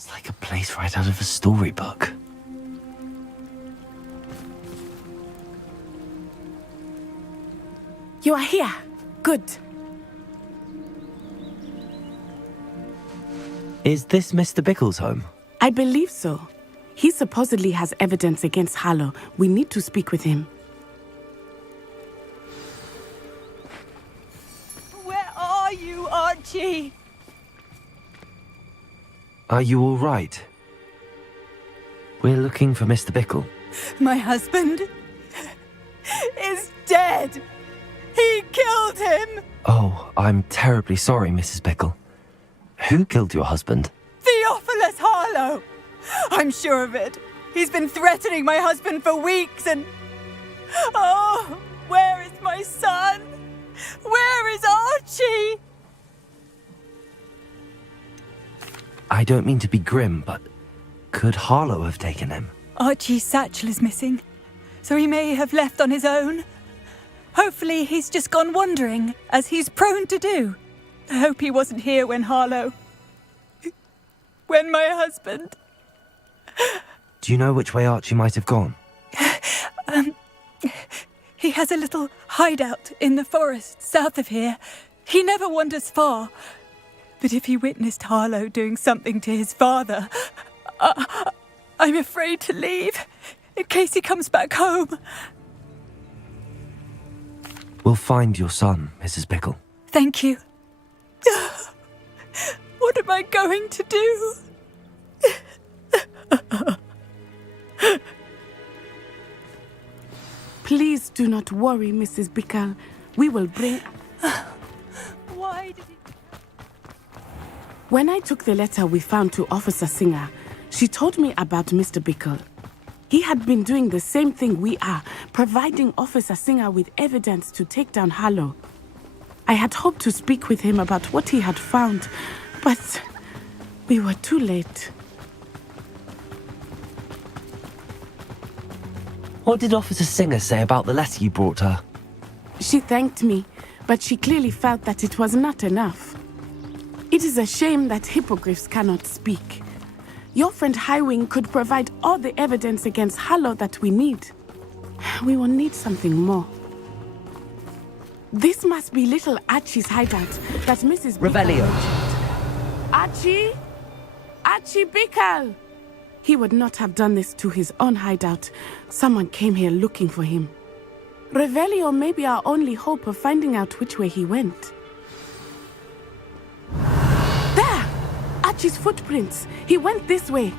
It's like a place right out of a storybook. You are here. Good. Is this Mr. Bickle's home? I believe so. He supposedly has evidence against Harlow. We need to speak with him. Where are you, Archie? Are you all right? We're looking for Mr. Bickle. My husband is dead. He killed him. Oh, I'm terribly sorry, Mrs. Bickle. Who killed your husband? Theophilus Harlow. I'm sure of it. He's been threatening my husband for weeks and... Oh, where is my son? Where is Archie? I don't mean to be grim, but could Harlow have taken him? Archie's satchel is missing, so he may have left on his own. Hopefully he's just gone wandering, as he's prone to do. I hope he wasn't here when when my husband... Do you know which way Archie might have gone? He has a little hideout in the forest south of here. He never wanders far. But if he witnessed Harlow doing something to his father, I'm afraid to leave, in case he comes back home. We'll find your son, Mrs. Bickle. Thank you. What am I going to do? Please do not worry, Mrs. Bickle. We will bring... Why did he... When I took the letter we found to Officer Singer, she told me about Mr. Bickle. He had been doing the same thing we are, providing Officer Singer with evidence to take down Harlow. I had hoped to speak with him about what he had found, but we were too late. What did Officer Singer say about the letter you brought her? She thanked me, but she clearly felt that it was not enough. It is a shame that hippogriffs cannot speak. Your friend Highwing could provide all the evidence against Harlow that we need. We will need something more. This must be little Archie's hideout that Mrs. Revelio. Archie? Archie Bickle! He would not have done this to his own hideout. Someone came here looking for him. Revelio may be our only hope of finding out which way he went. There! Archie's footprints. He went this way.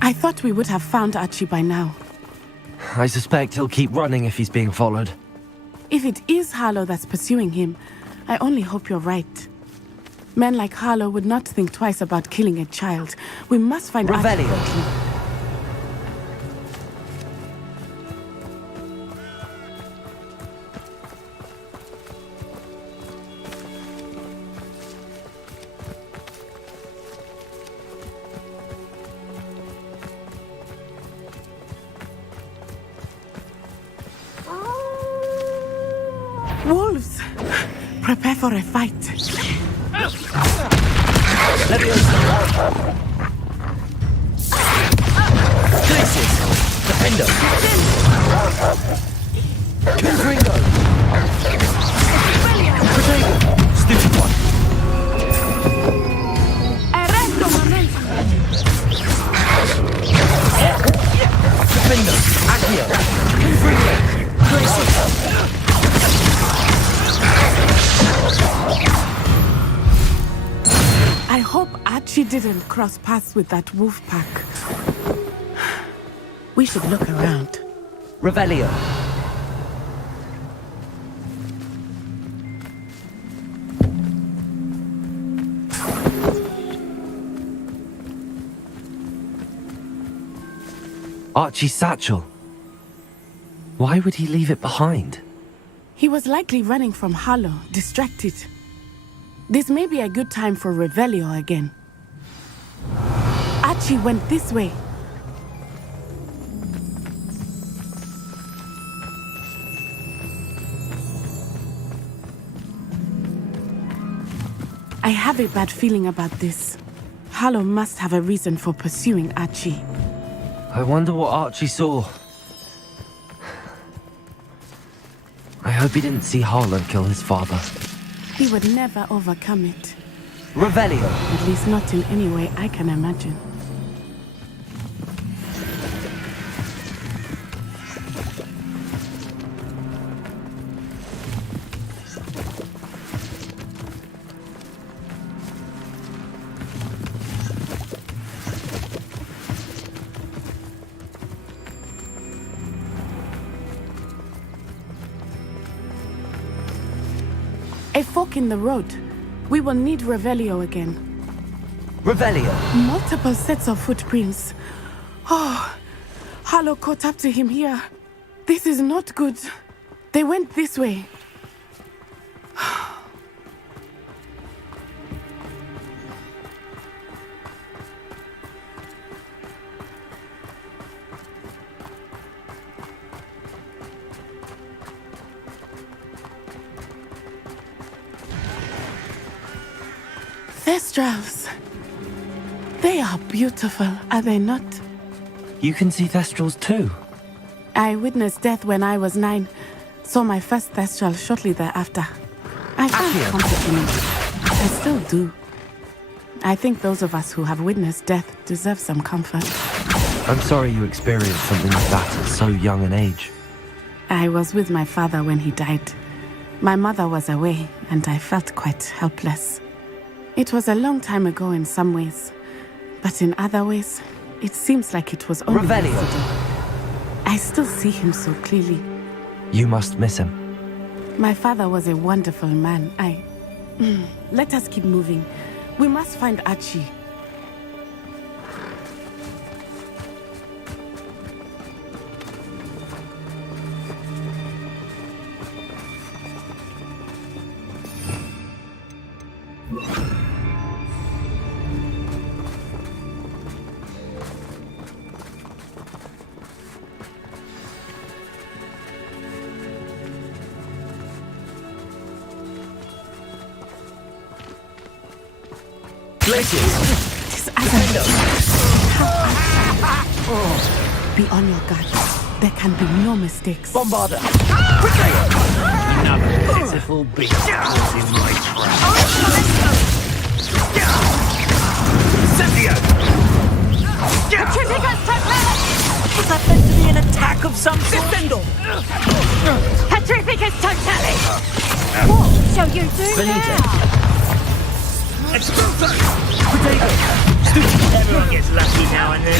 I thought we would have found Archie by now. I suspect he'll keep running if he's being followed. If it is Harlow that's pursuing him, I only hope you're right. Men like Harlow would not think twice about killing a child. We must find Archie quickly. Wolves! Prepare for a fight. Places! Defender! Confringo! Potato! Stupid one! Arresto momentum! Defender! Accio! Confringo! Places! I hope Archie didn't cross paths with that wolf pack. We should look around. Revelio. Archie's satchel. Why would he leave it behind? He was likely running from Harlow, distracted. This may be a good time for Revelio again. Archie went this way. I have a bad feeling about this. Harlow must have a reason for pursuing Archie. I wonder what Archie saw. I hope he didn't see Harlow kill his father. He would never overcome it. Revelio! At least not in any way I can imagine. A fork in the road. We will need Revelio again. Revelio! Multiple sets of footprints. Oh, Harlow caught up to him here. This is not good. They went this way. Thestrals. They are beautiful, are they not? You can see Thestrals too. I witnessed death when I was 9. Saw my first Thestral shortly thereafter. I found comfort in it. I still do. I think those of us who have witnessed death deserve some comfort. I'm sorry you experienced something like that at so young an age. I was with my father when he died. My mother was away, and I felt quite helpless. It was a long time ago in some ways, but in other ways, it seems like it was only yesterday. I still see him so clearly. You must miss him. My father was a wonderful man. Let us keep moving. We must find Archie. Be on your guard. There can be no mistakes. Bombarder! Another pitiful beast caught in my trap. Cynthia! Was that meant to be an attack of some sort? Petrificus totale! What shall you do now? Expulso! Everyone gets lucky now and then.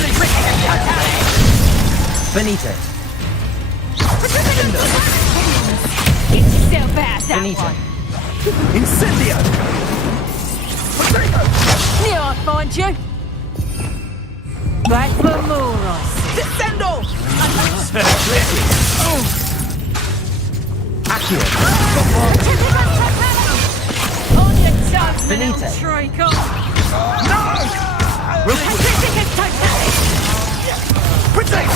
Finito! It's still bad, that Finito! one. Incendio! Knew I'd find you. Back for more, I see. Descendo! Accio! On your toes, Benito. little shrieker. Petrificus totale! Protect!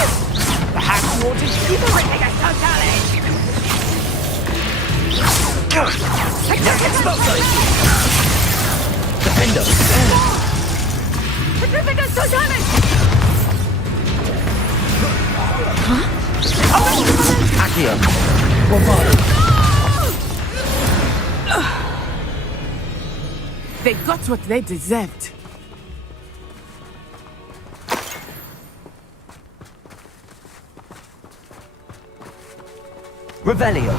The hat water Petrificus totale! Expulso! Defendo! Petrificus totale! Accio! Bombarder! They got what they deserved. Revelio!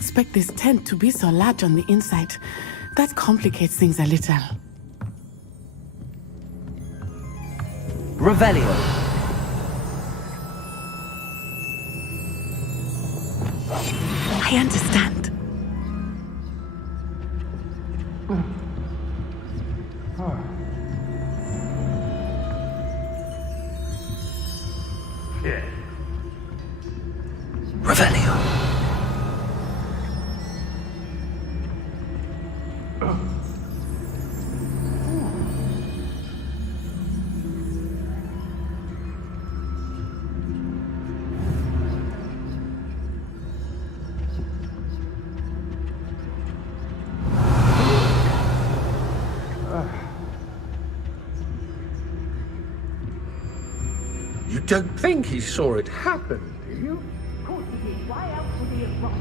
Expect this tent to be so large on the inside. That complicates things a little. Revelio! I understand. Revelio. You don't think he saw it happen, do you? Of course he did. Why else would he have run?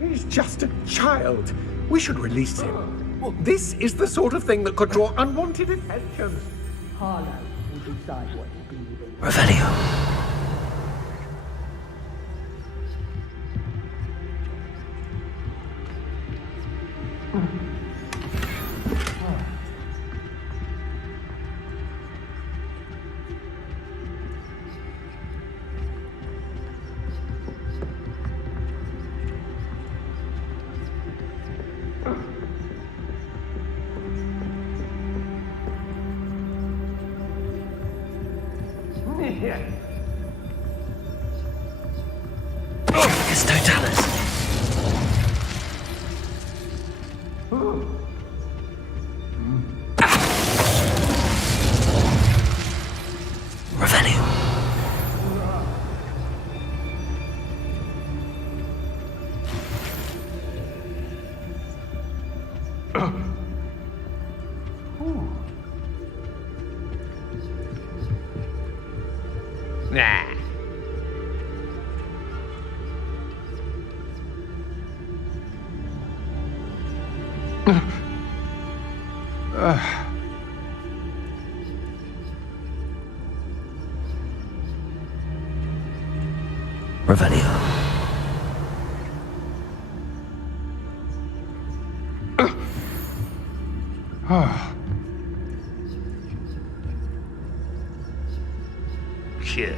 He's just a child. We should release him. Well, this is the sort of thing that could draw unwanted attention. Harlow will decide what to do with him. Revelio. It's Totalis. Revelio. Nah. Revelio. Kid.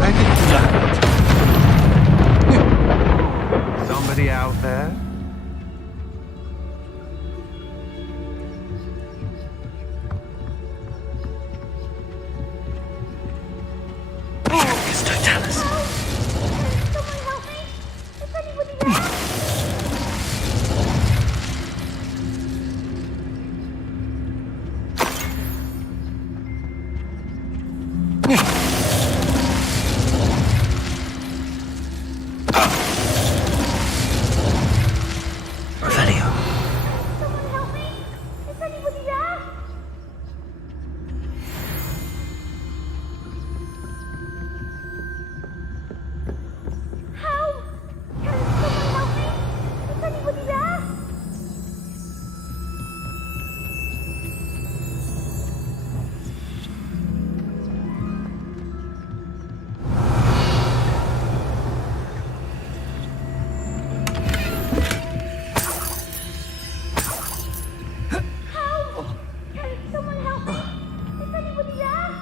I didn't know. Somebody out there? It's Totalis. Someone help me! Is anybody there? Revelio. Someone help me! Is anybody there? Help! Can someone help me? Is anybody there? Help! Can someone help me? Is anybody there?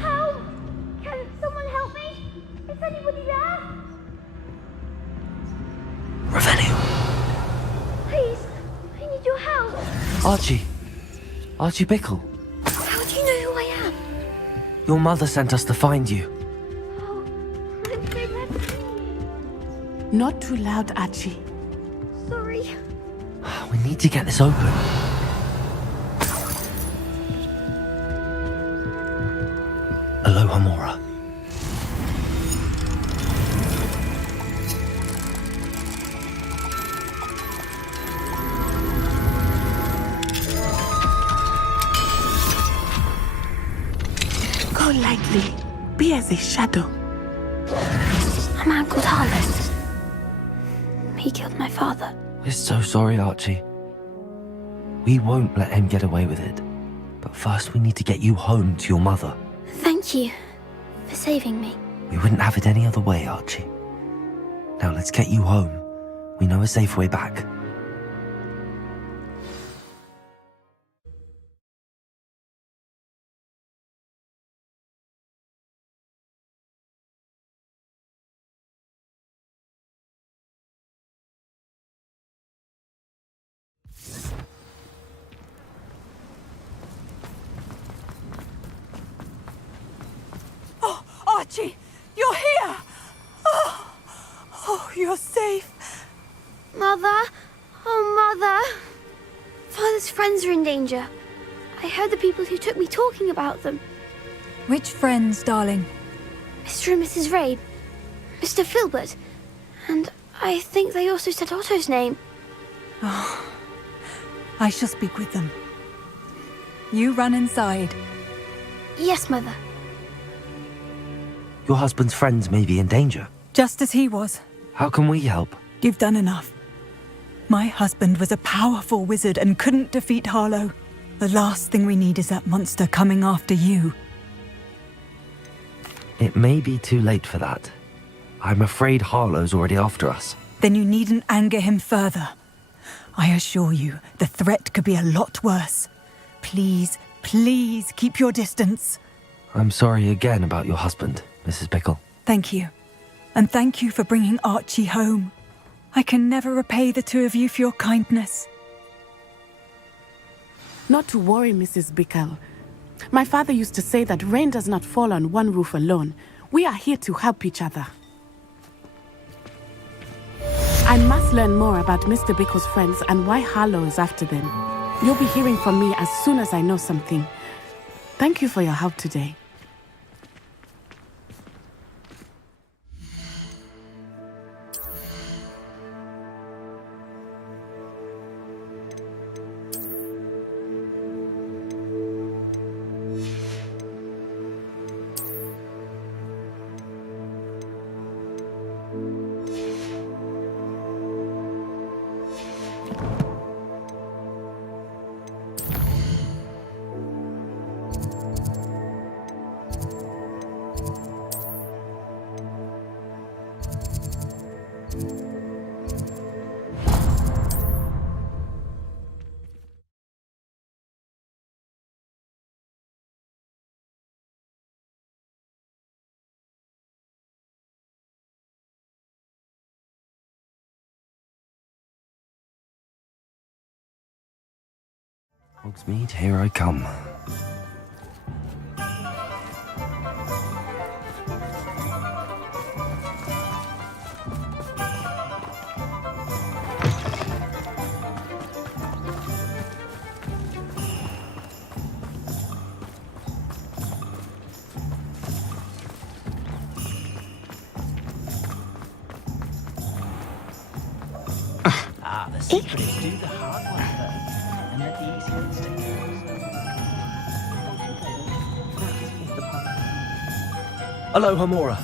Help! Can someone help me? Is anybody there? Revelio. Please, I need your help. Archie. Archie Bickle. How do you know who I am? Your mother sent us to find you. Oh, I'm so glad. Not too loud, Archie. Sorry. We need to get this open. Aloha Mora. Go lightly. Be as a shadow. A man called Harlow. He killed my father. We're so sorry, Archie. We won't let him get away with it. But first we need to get you home to your mother. Thank you for saving me. We wouldn't have it any other way, Archie. Now let's get you home. We know a safe way back. Archie, you're here! Oh, you're safe. Mother? Oh, Mother. Father's friends are in danger. I heard the people who took me talking about them. Which friends, darling? Mr. and Mrs. Rabe, Mr. Filbert, and I think they also said Otto's name. I shall speak with them. You run inside. Yes, Mother. Your husband's friends may be in danger. Just as he was. How can we help? You've done enough. My husband was a powerful wizard and couldn't defeat Harlow. The last thing we need is that monster coming after you. It may be too late for that. I'm afraid Harlow's already after us. Then you needn't anger him further. I assure you, the threat could be a lot worse. Please, please keep your distance. I'm sorry again about your husband, Mrs. Bickle. Thank you. And thank you for bringing Archie home. I can never repay the two of you for your kindness. Not to worry, Mrs. Bickle. My father used to say that rain does not fall on one roof alone. We are here to help each other. I must learn more about Mr. Bickle's friends and why Harlow is after them. You'll be hearing from me as soon as I know something. Thank you for your help today. Hogsmeade, here I come. The secret is do the hard work first, and let the easy ones take care. Hello, Hamora.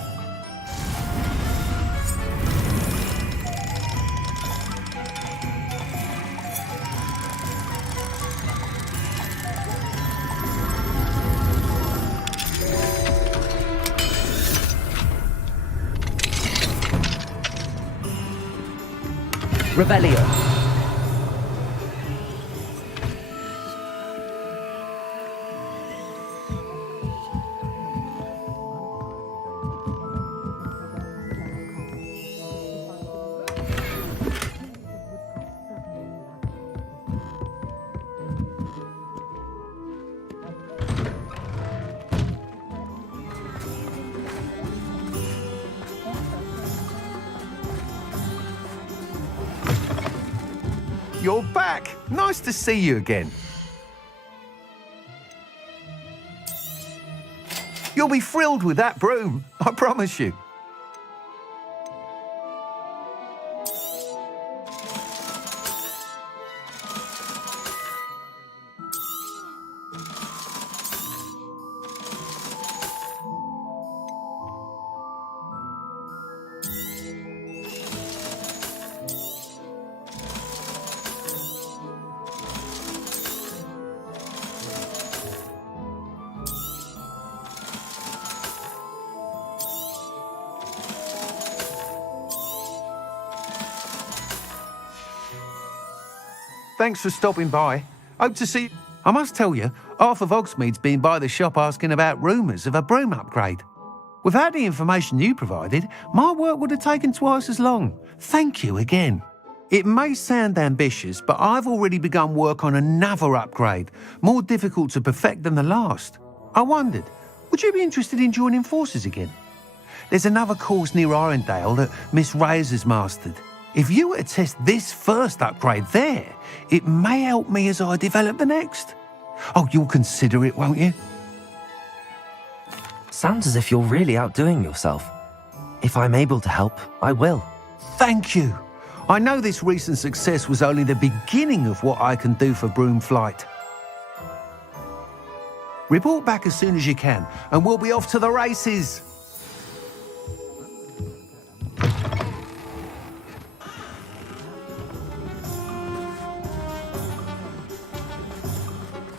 Revelio. You're back. Nice to see you again. You'll be thrilled with that broom, I promise you. Thanks for stopping by. Hope to see you. I must tell you, half of Hogsmeade's been by the shop asking about rumours of a broom upgrade. Without the information you provided, my work would have taken twice as long. Thank you again. It may sound ambitious, but I've already begun work on another upgrade, more difficult to perfect than the last. I wondered, would you be interested in joining forces again? There's another course near Irondale that Miss Reyes has mastered. If you were to test this first upgrade there, it may help me as I develop the next. Oh, you'll consider it, won't you? Sounds as if you're really outdoing yourself. If I'm able to help, I will. Thank you. I know this recent success was only the beginning of what I can do for broom flight. Report back as soon as you can, and we'll be off to the races.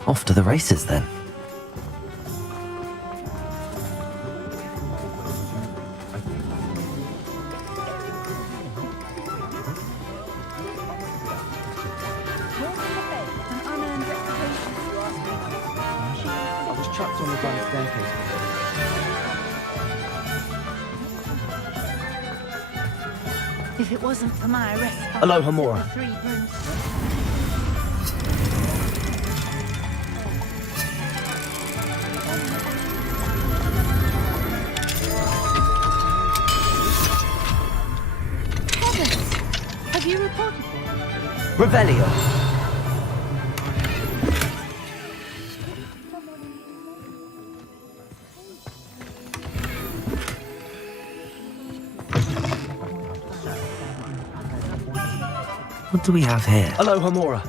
Off to the races then. I was trapped on the grand staircase. If it wasn't for my arrest, Aloha Mora. three brooms. Heavens! Have you reported them? Revelio. What do we have here? Aloha Mora.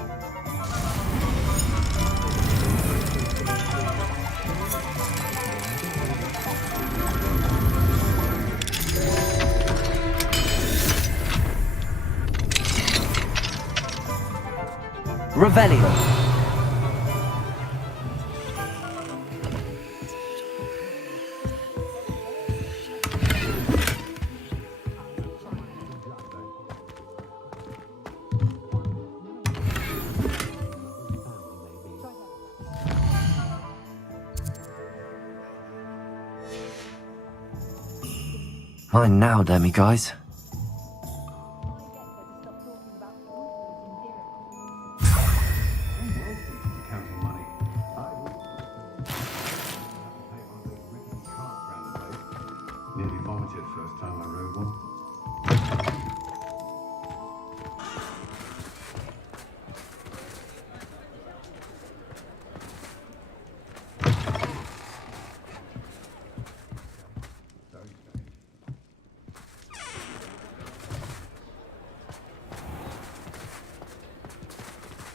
Revelio. Mine now, demi-guys. Counting money. Nearly vomited first time I rode one.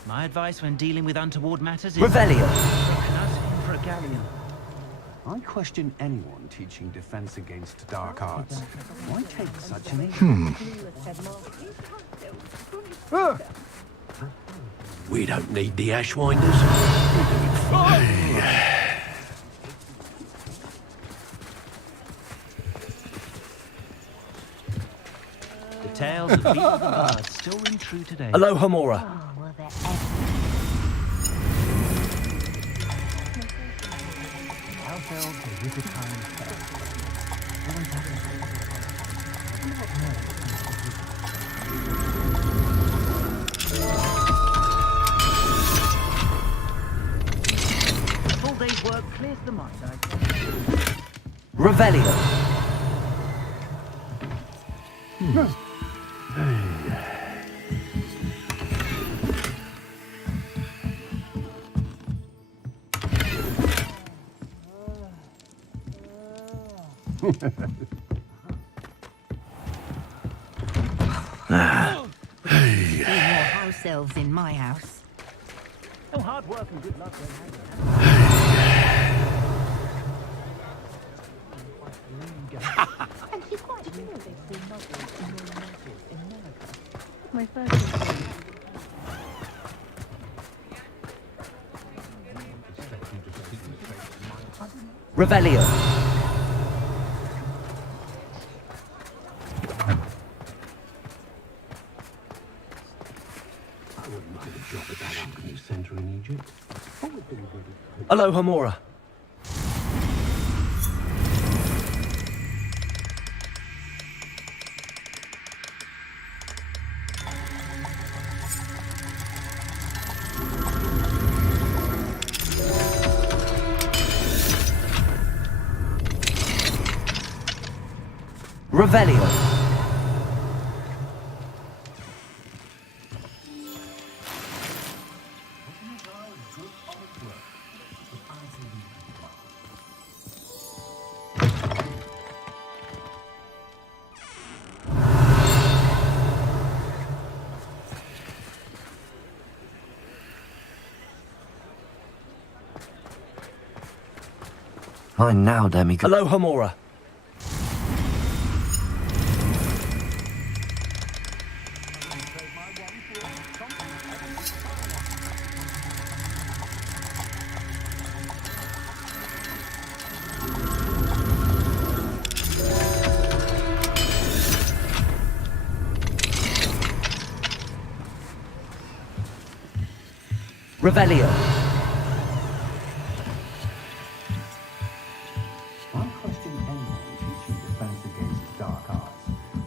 My advice when dealing with untoward matters is... Revelio. Recognize him for a galleon. I question anyone teaching defense against dark arts. Why take such an issue? We don't need the Ashwinders. The tales of Beast of the Bard still ring true today. Aloha Mora. Oh, were there A full day's work clears the mind, I say. Revelio. more house elves in my house? No hard work and good luck don't hang around. My first Revelio. I wouldn't mind a job at that alchemy centre in Egypt. Aloha Mora. Revelio. Fine now, demigod. Hello, Hamora. Revelio. I question anyone teaching defense against dark arts.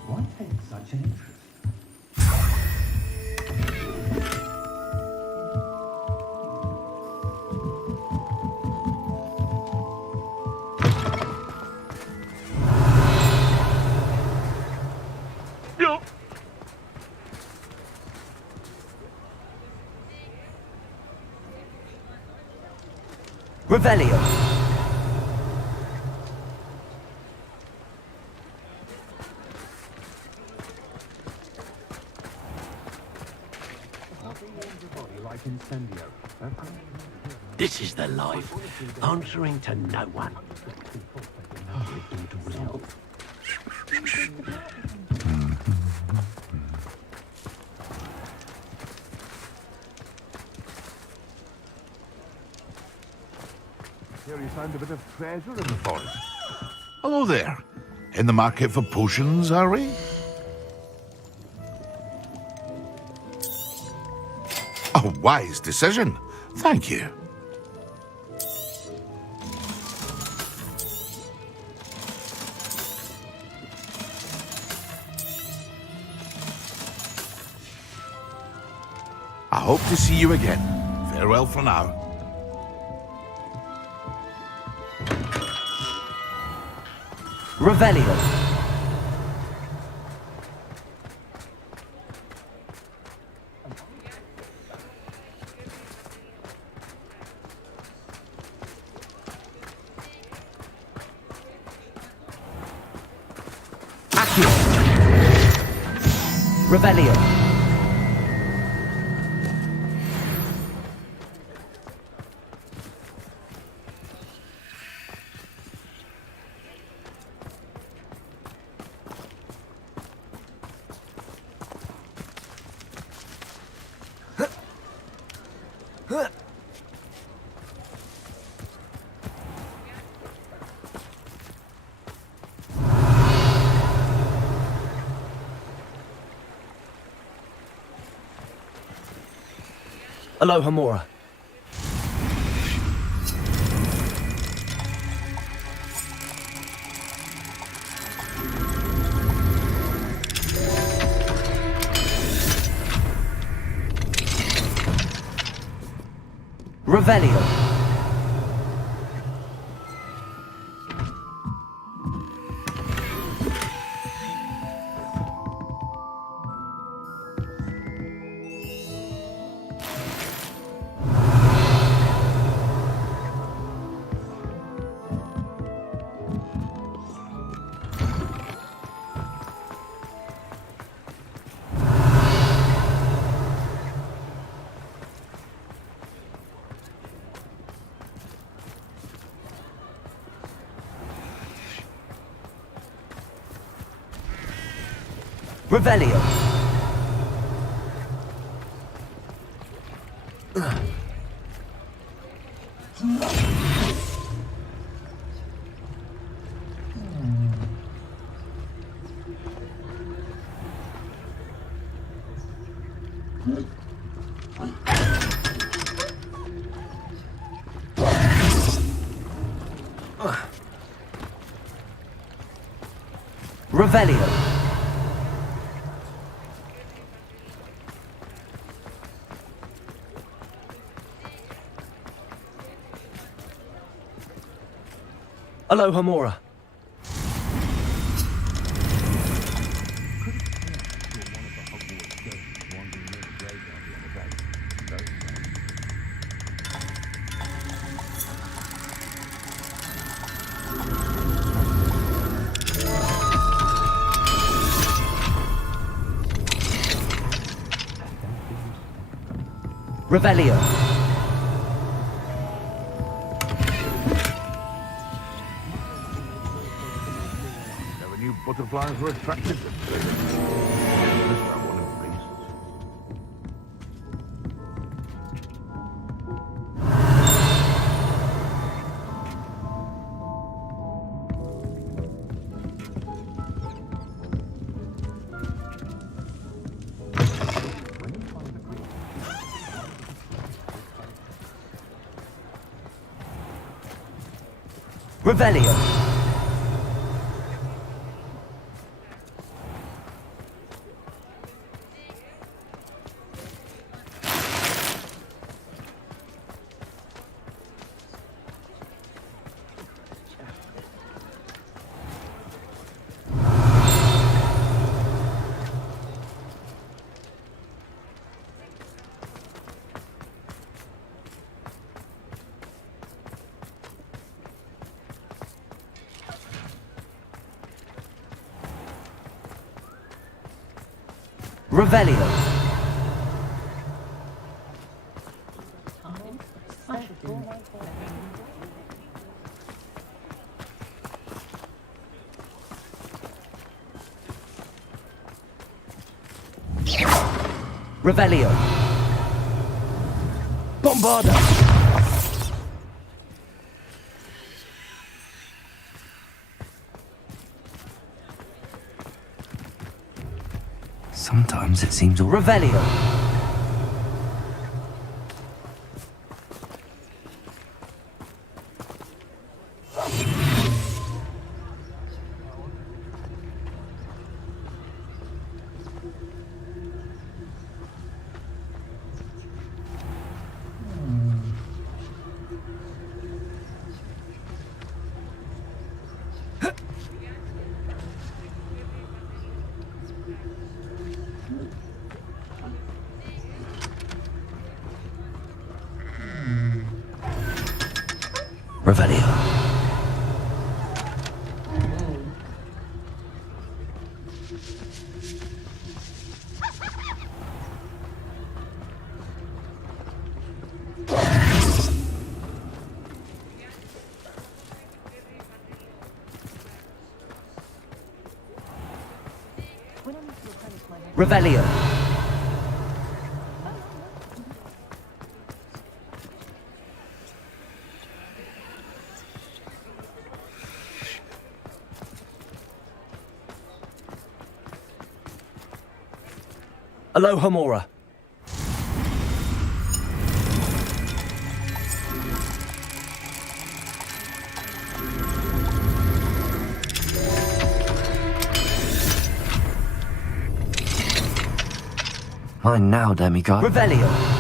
Why take such an interest? Revelio. This is the life, answering to no one. Here you found a bit of treasure in the forest. Hello there. In the market for potions, are we? A wise decision. Thank you. I hope to see you again. Farewell for now. Revelio. Accio. Revelio. Hello, Hamora. Revelio. Revelio. Revelio. Hello, Hamora. Revelio. Never knew butterflies were attracted to birds. Missed that one in pieces. Revelio. Revelio. Revelio. Bombarda. Sometimes it seems all Revelio. Revelio. Revelio. Aloha Mora. Mine now, demigod. Revelio.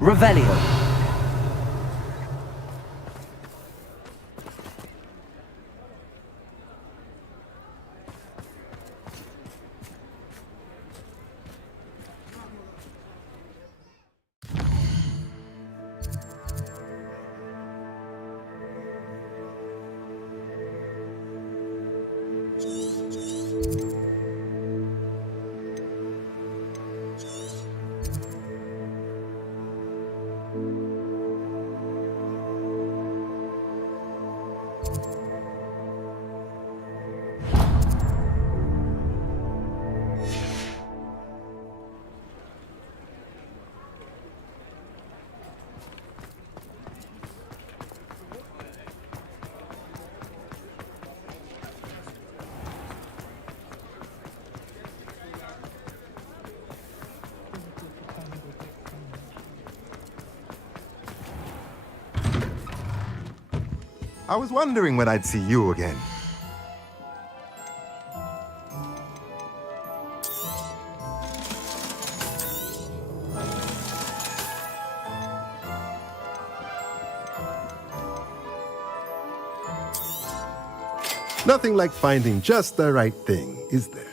Revelio. I was wondering when I'd see you again. Nothing like finding just the right thing, is there?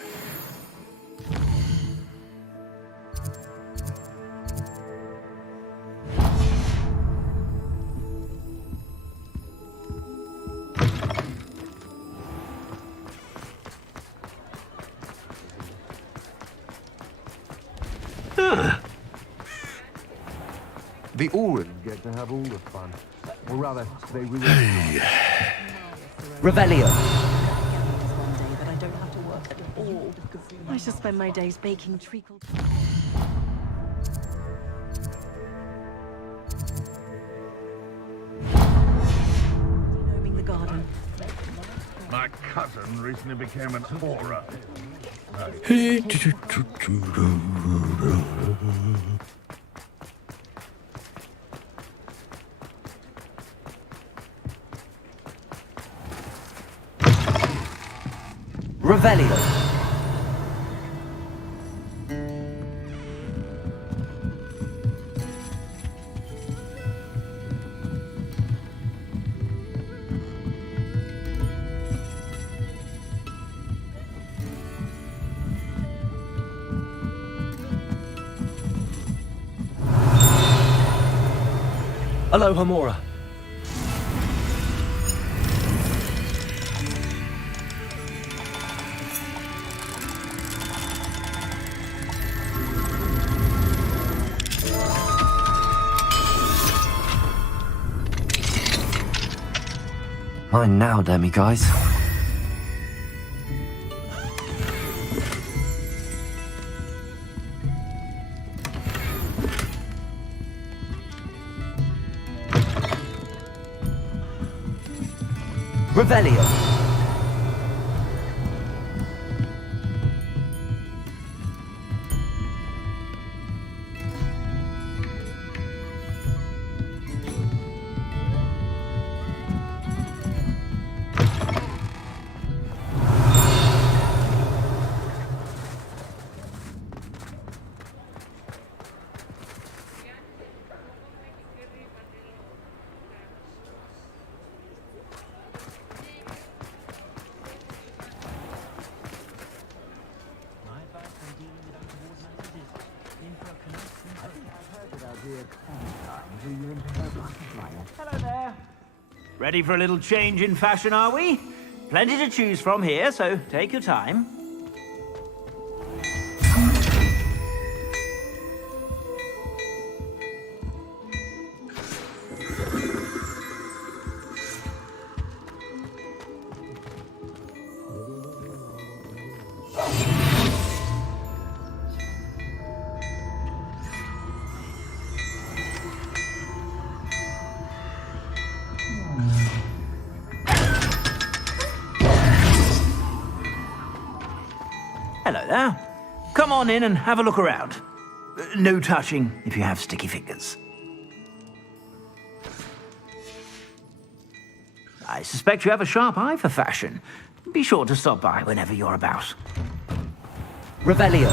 The Aurans get to have all the fun. Or rather, they really... Revelio. I shall spend my days baking treacle. Denoming the garden. My cousin recently became an aura. Revelio. Aloha Mora. Mine now, Demi guys. Revelio. Hello there. Ready for a little change in fashion, are we? Plenty to choose from here, so take your time. Hello there. Come on in and have a look around. No touching if you have sticky fingers. I suspect you have a sharp eye for fashion. Be sure to stop by whenever you're about. Revelio.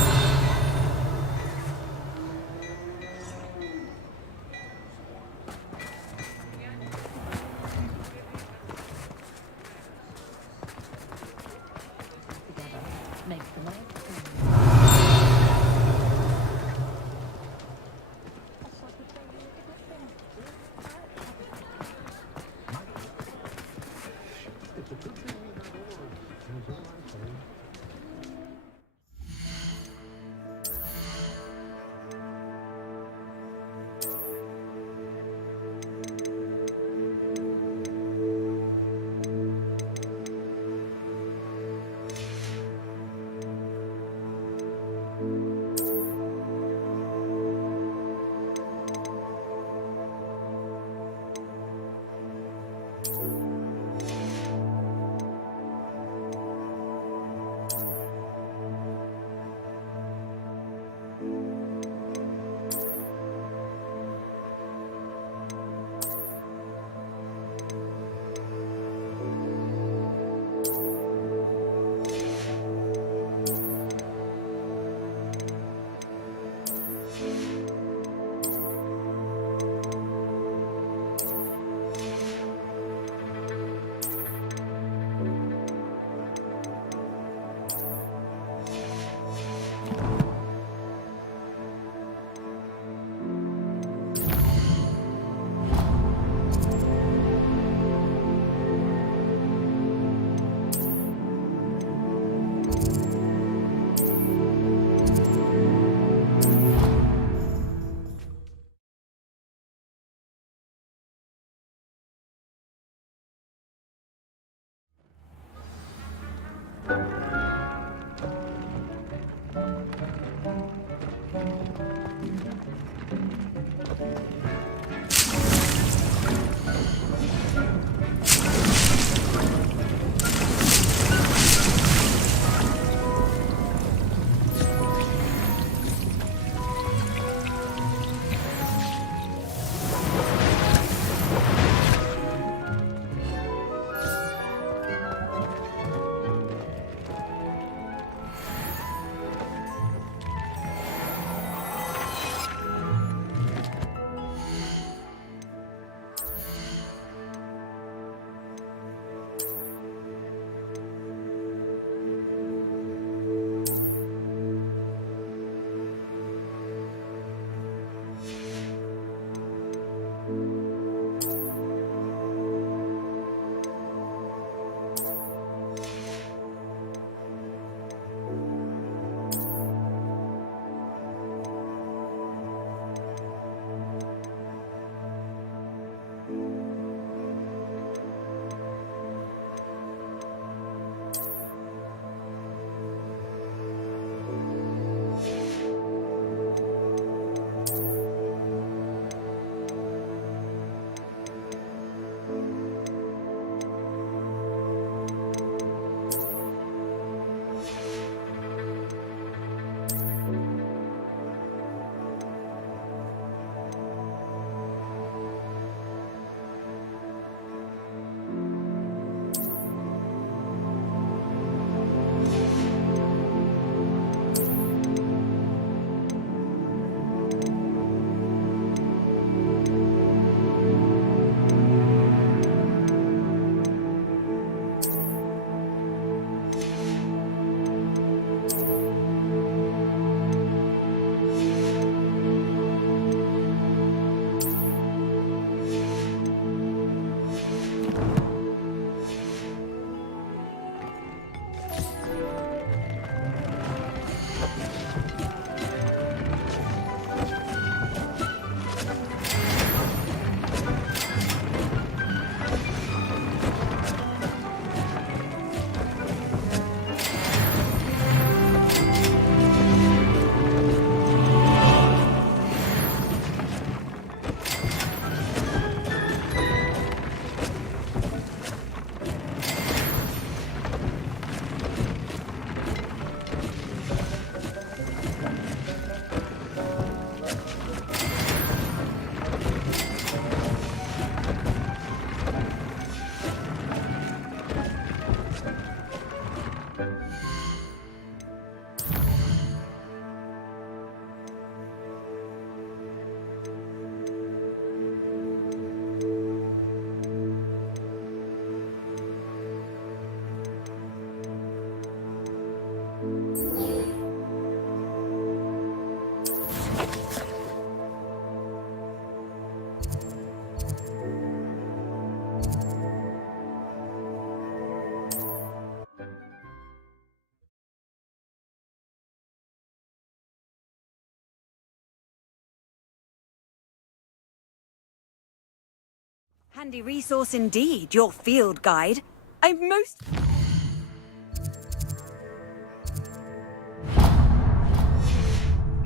Handy resource indeed, your field guide. I'm most...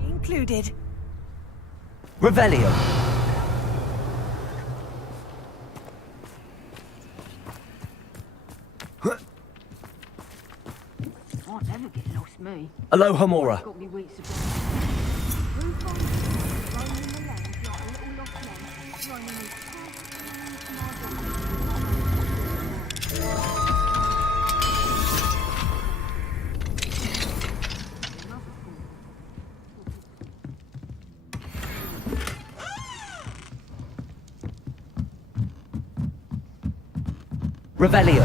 included. Revelio. I'll never get lost, me. Aloha Mora. Got me wheat supply. Roof on, roaming the land like a little lost lamb, running as Revelio.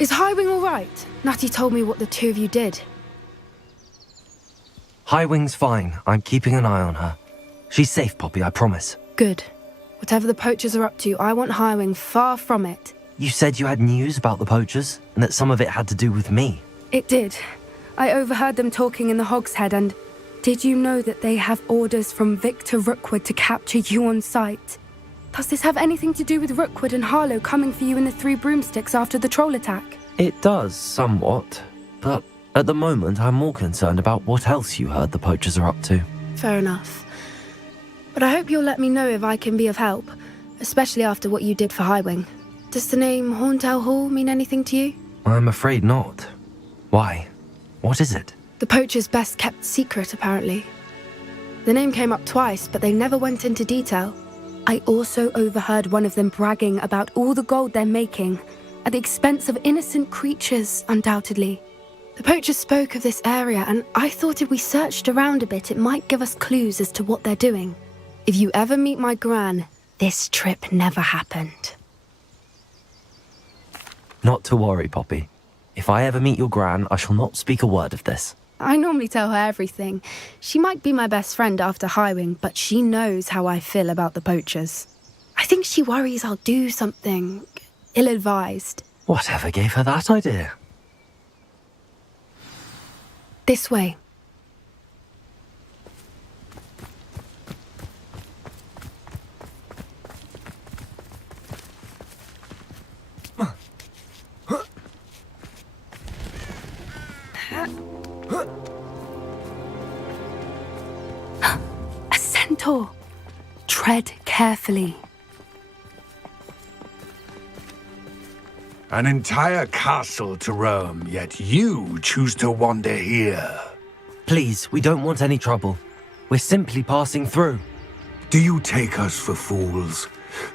Is Highwing all right? Natty told me what the two of you did. Highwing's fine. I'm keeping an eye on her. She's safe, Poppy, I promise. Good. Whatever the poachers are up to, I want Highwing far from it. You said you had news about the poachers, and that some of it had to do with me. It did. I overheard them talking in the Hogshead, and did you know that they have orders from Victor Rookwood to capture you on sight? Does this have anything to do with Rookwood and Harlow coming for you in the Three Broomsticks after the troll attack? It does, somewhat. But at the moment, I'm more concerned about what else you heard the poachers are up to. Fair enough. But I hope you'll let me know if I can be of help, especially after what you did for Highwing. Does the name Horntail Hall mean anything to you? I'm afraid not. Why? What is it? The poachers' best kept secret, apparently. The name came up twice, but they never went into detail. I also overheard one of them bragging about all the gold they're making, at the expense of innocent creatures, undoubtedly. The poachers spoke of this area, and I thought if we searched around a bit, it might give us clues as to what they're doing. If you ever meet my gran, this trip never happened. Not to worry, Poppy. If I ever meet your gran, I shall not speak a word of this. I normally tell her everything. She might be my best friend after Highwing, but she knows how I feel about the poachers. I think she worries I'll do something ill-advised. Whatever gave her that idea? This way. A centaur. Tread carefully. An entire castle to roam, yet you choose to wander here. Please, we don't want any trouble. We're simply passing through. Do you take us for fools?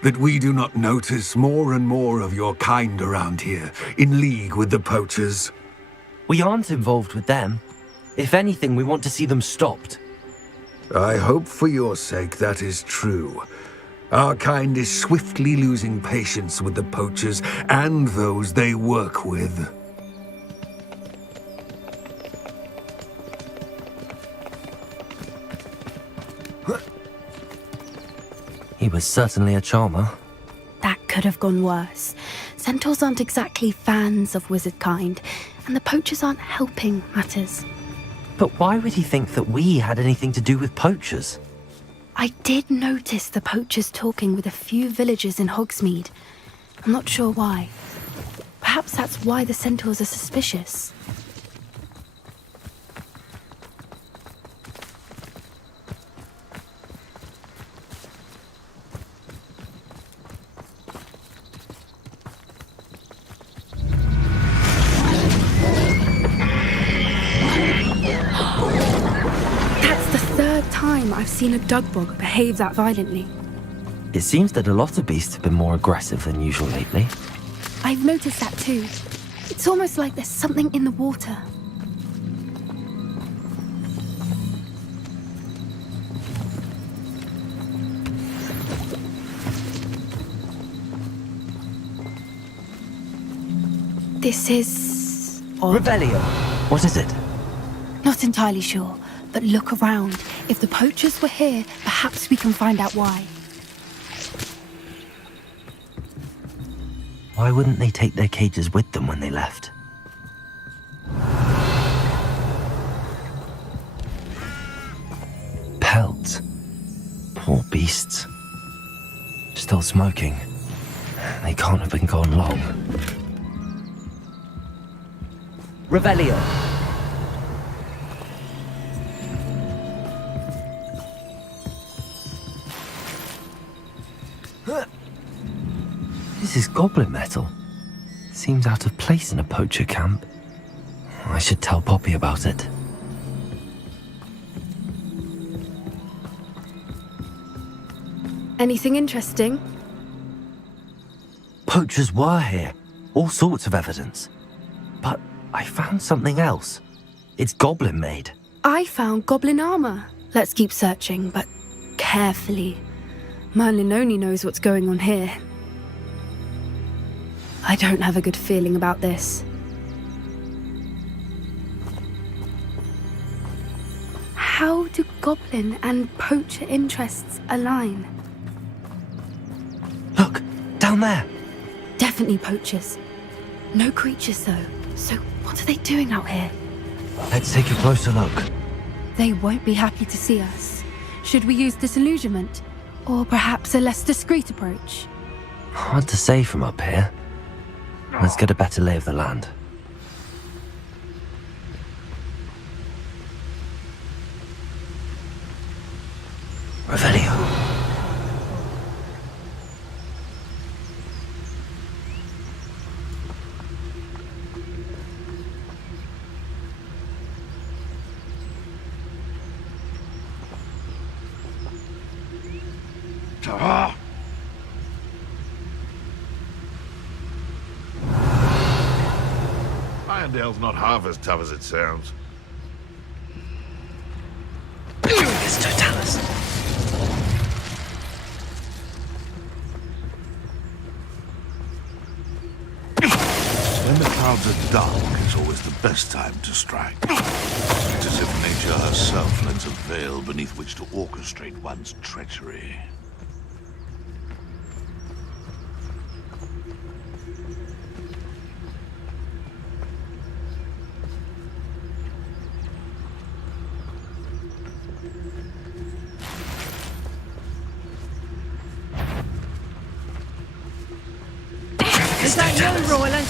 That we do not notice more and more of your kind around here, in league with the poachers? We aren't involved with them. If anything, we want to see them stopped. I hope for your sake that is true. Our kind is swiftly losing patience with the poachers and those they work with. He was certainly a charmer. That could have gone worse. Centaurs aren't exactly fans of wizard kind, and the poachers aren't helping matters. But why would he think that we had anything to do with poachers? I did notice the poachers talking with a few villagers in Hogsmeade. I'm not sure why. Perhaps that's why the centaurs are suspicious. I've seen a dugbog behave that violently. It seems that a lot of beasts have been more aggressive than usual lately. I've noticed that too. It's almost like there's something in the water. This is odd. Revelio! What is it? Not entirely sure. But look around. If the poachers were here, perhaps we can find out why. Why wouldn't they take their cages with them when they left? Pelts. Poor beasts. Still smoking. They can't have been gone long. Revelio! This is goblin metal. Seems out of place in a poacher camp. I should tell Poppy about it. Anything interesting? Poachers were here. All sorts of evidence. But I found something else. It's goblin made. I found goblin armor. Let's keep searching, but carefully. Merlin only knows what's going on here. I don't have a good feeling about this. How do goblin and poacher interests align? Look, down there. Definitely poachers. No creatures though. So what are they doing out here? Let's take a closer look. They won't be happy to see us. Should we use disillusionment? Or perhaps a less discreet approach? Hard to say from up here. Let's get a better lay of the land. Revelio. Irondale's not half as tough as it sounds. It's Totalis. When the clouds are dark, it's always the best time to strike. It's as if nature herself lends a veil beneath which to orchestrate one's treachery. Is that you, Roland?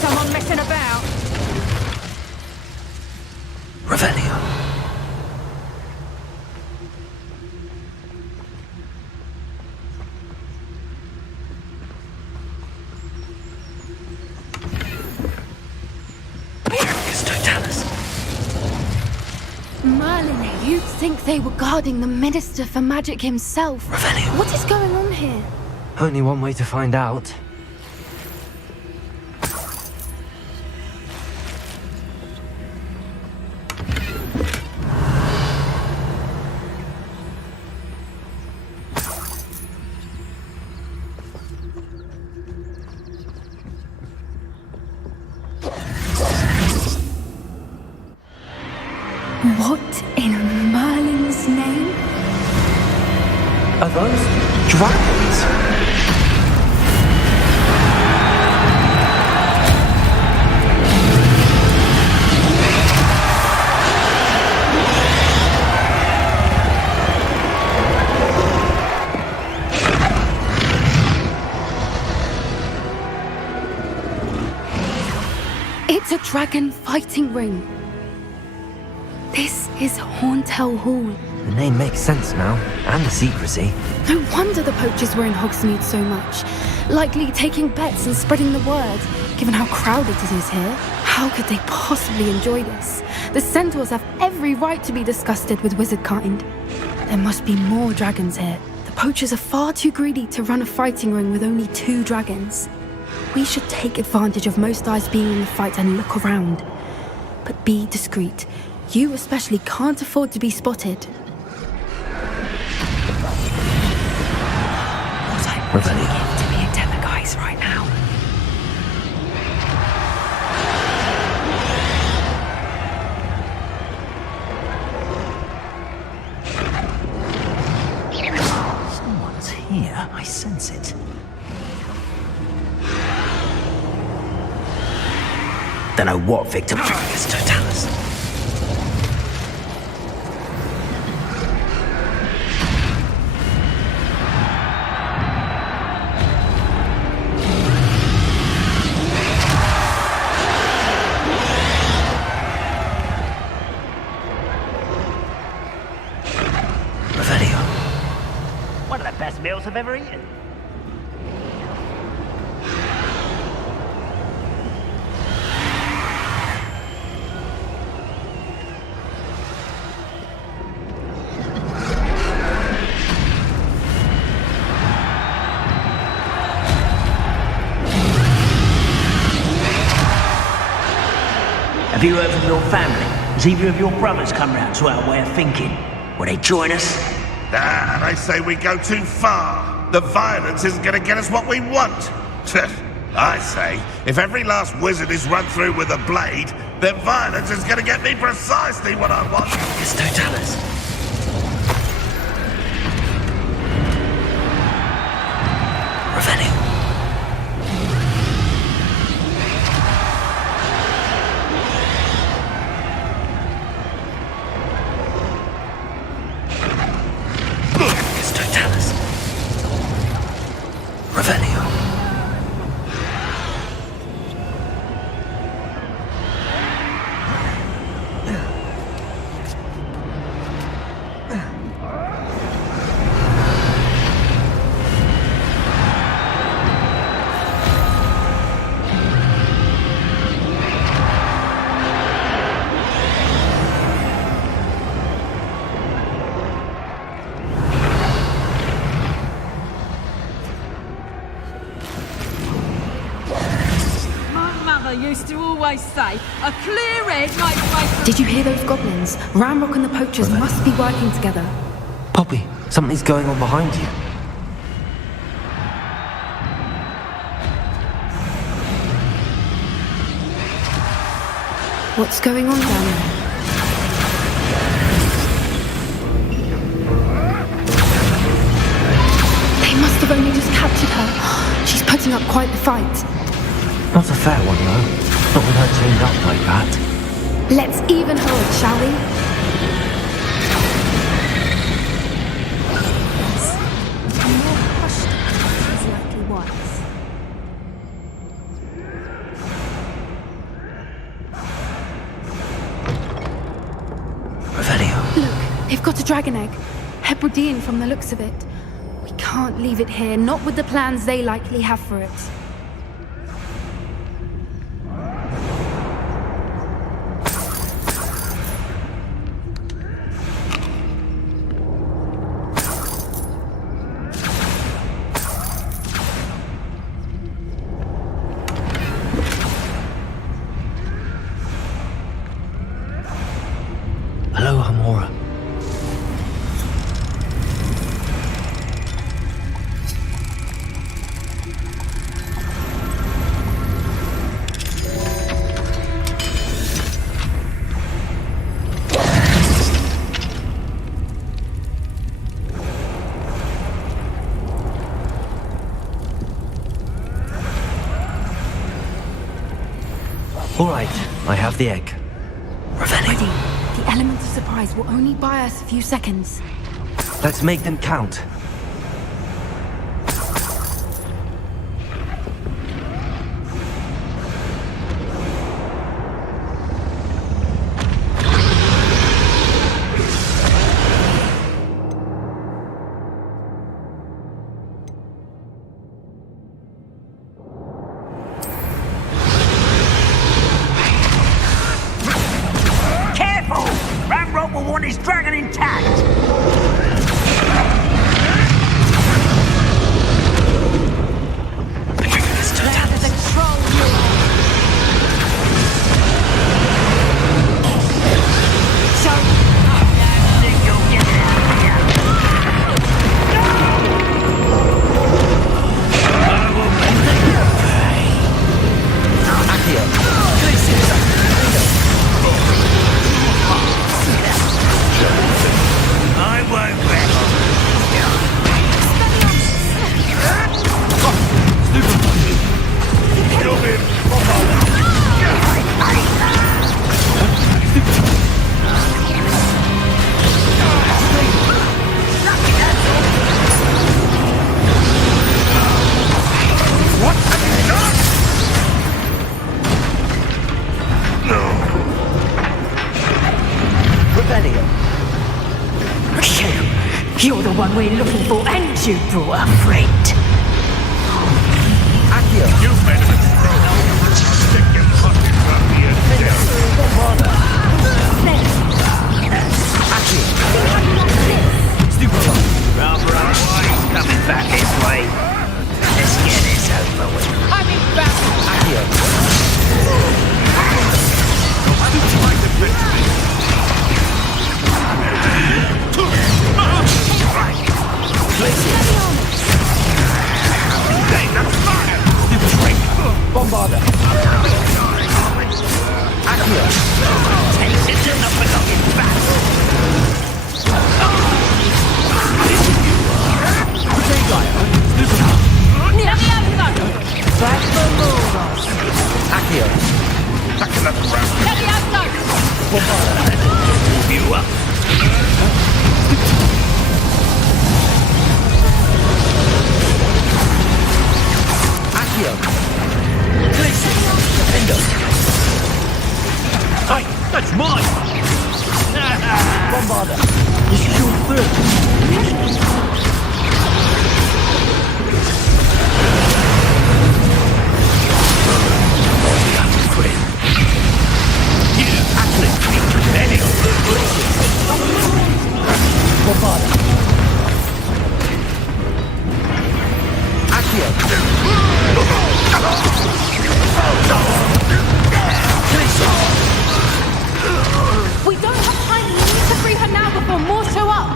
Someone messing about? Revelio. Merlin, you'd think they were guarding the Minister for Magic himself. Revelio. What is going on here? Only one way to find out. What in Merlin's name? Are those dragons? It's a dragon fighting ring. This is Horntail Hall. The name makes sense now, and the secrecy. No wonder the poachers were in Hogsmeade so much. Likely taking bets and spreading the word, given how crowded it is here. How could they possibly enjoy this? The centaurs have every right to be disgusted with wizard kind. There must be more dragons here. The poachers are far too greedy to run a fighting ring with only 2 dragons. We should take advantage of most eyes being in the fight and look around. But be discreet. You especially can't afford to be spotted. What I want to give to be a Demiguise right now. Someone's here. I sense it. Don't know what victim triggers Totalis. One of the best meals I've ever eaten. you heard from your family? Has either of your brothers come round to our way of thinking? Will they join us? Ah, they say we go too far. The violence isn't going to get us what we want. I say, if every last wizard is run through with a blade, then violence is going to get me precisely what I want. It's Totalis. Revenue. It's Totalis. Revenue. Used to always say, a clear head makes way for... Did you hear those goblins? Ramrock and the poachers must be working together. Poppy, something's going on behind you. What's going on down there? They must have only just captured her. She's putting up quite the fight. Not a fair one, though. Not with her chained up like that. Let's even hold, shall we? A more hushed is likely wise. Revelio. Look, they've got a dragon egg. Hebridean from the looks of it. We can't leave it here, not with the plans they likely have for it. Hello, Hamora. All right, I have the egg. Ready. The element of surprise will only buy us a few seconds. Let's make them count. His dragon intact! That is a troll, you are. So, I think you'll get it out of here. I will make you pay. Accio. I won't back What have you done? No. Rebellion. you're the one we're looking for, and you brought a friend. Accio. You made a mistake. Stick your fucking up here, Rather unwise coming back this way. Let's get this over with. I'm in back. Accio. We don't have time. We need to free her now before more show up.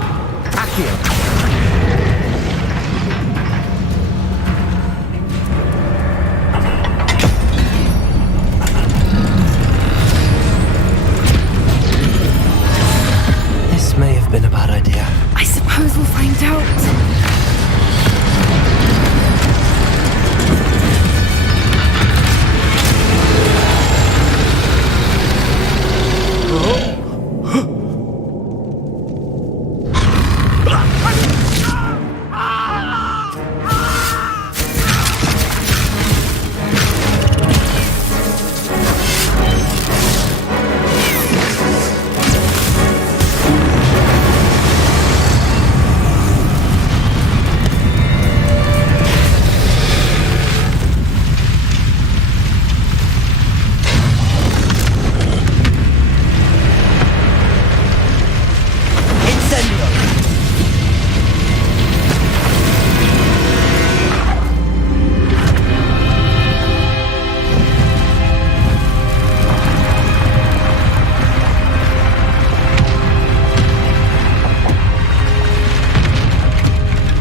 This may have been a bad idea. I suppose we'll find out.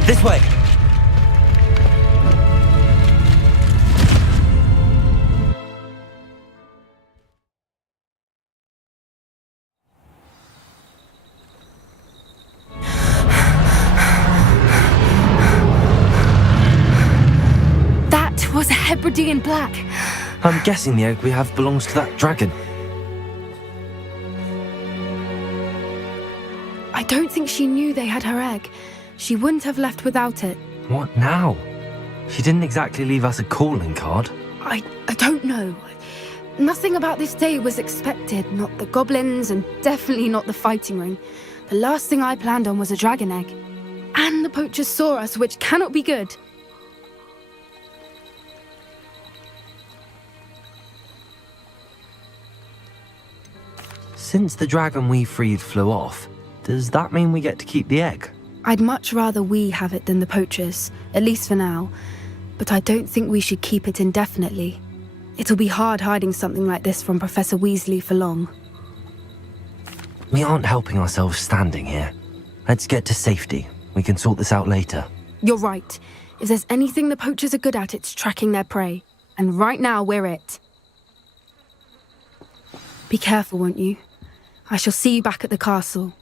This way. That was a Hebridean black. I'm guessing the egg we have belongs to that dragon. I don't think she knew they had her egg. She wouldn't have left without it. What now? She didn't exactly leave us a calling card. I don't know. Nothing about this day was expected. Not the goblins, and definitely not the fighting ring. The last thing I planned on was a dragon egg. And the poachers saw us, which cannot be good. Since the dragon we freed flew off, does that mean we get to keep the egg? I'd much rather we have it than the poachers, at least for now. But I don't think we should keep it indefinitely. It'll be hard hiding something like this from Professor Weasley for long. We aren't helping ourselves standing here. Let's get to safety. We can sort this out later. You're right. If there's anything the poachers are good at, it's tracking their prey. And right now, we're it. Be careful, won't you? I shall see you back at the castle.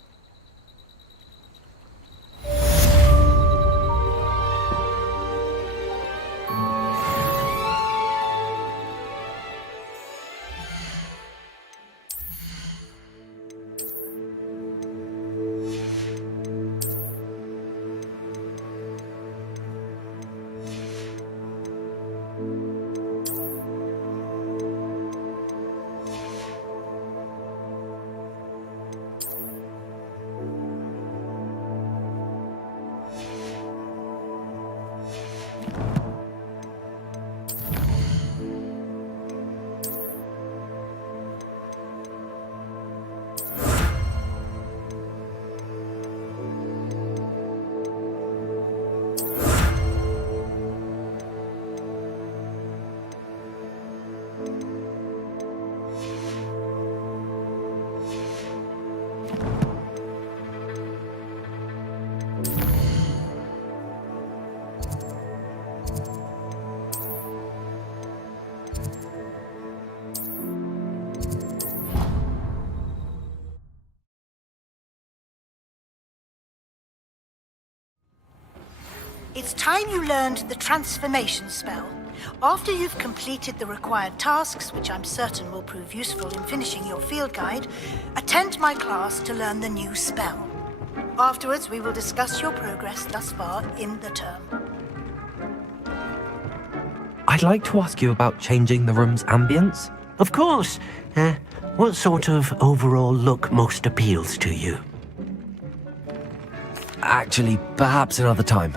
It's time you learned the transformation spell. After you've completed the required tasks, which I'm certain will prove useful in finishing your field guide, attend my class to learn the new spell. Afterwards, we will discuss your progress thus far in the term. I'd like to ask you about changing the room's ambience. Of course. What sort of overall look most appeals to you? Actually, perhaps another time.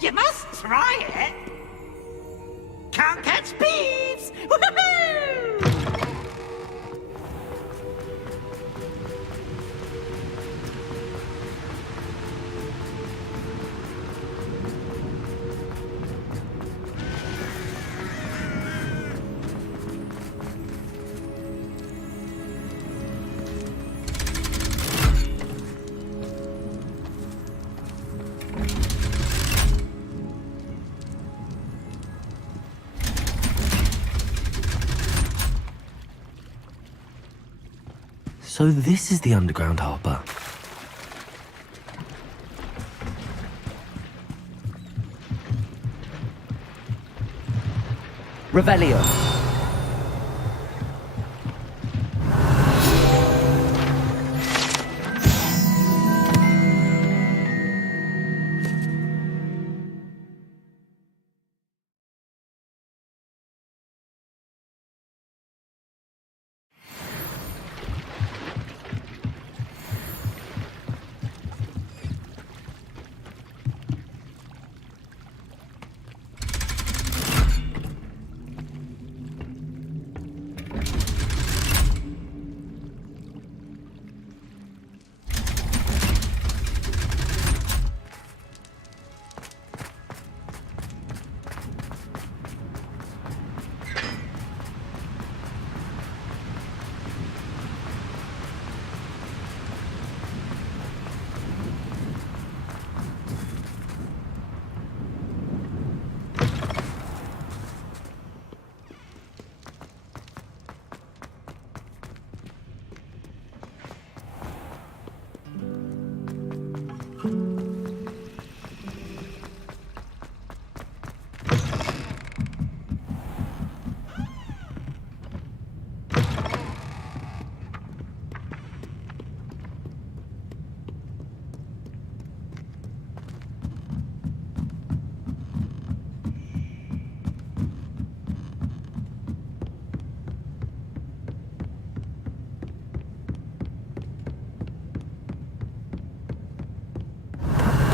You must try it. Can't catch thieves. Woohoo! So this is the underground harbour. Revelio.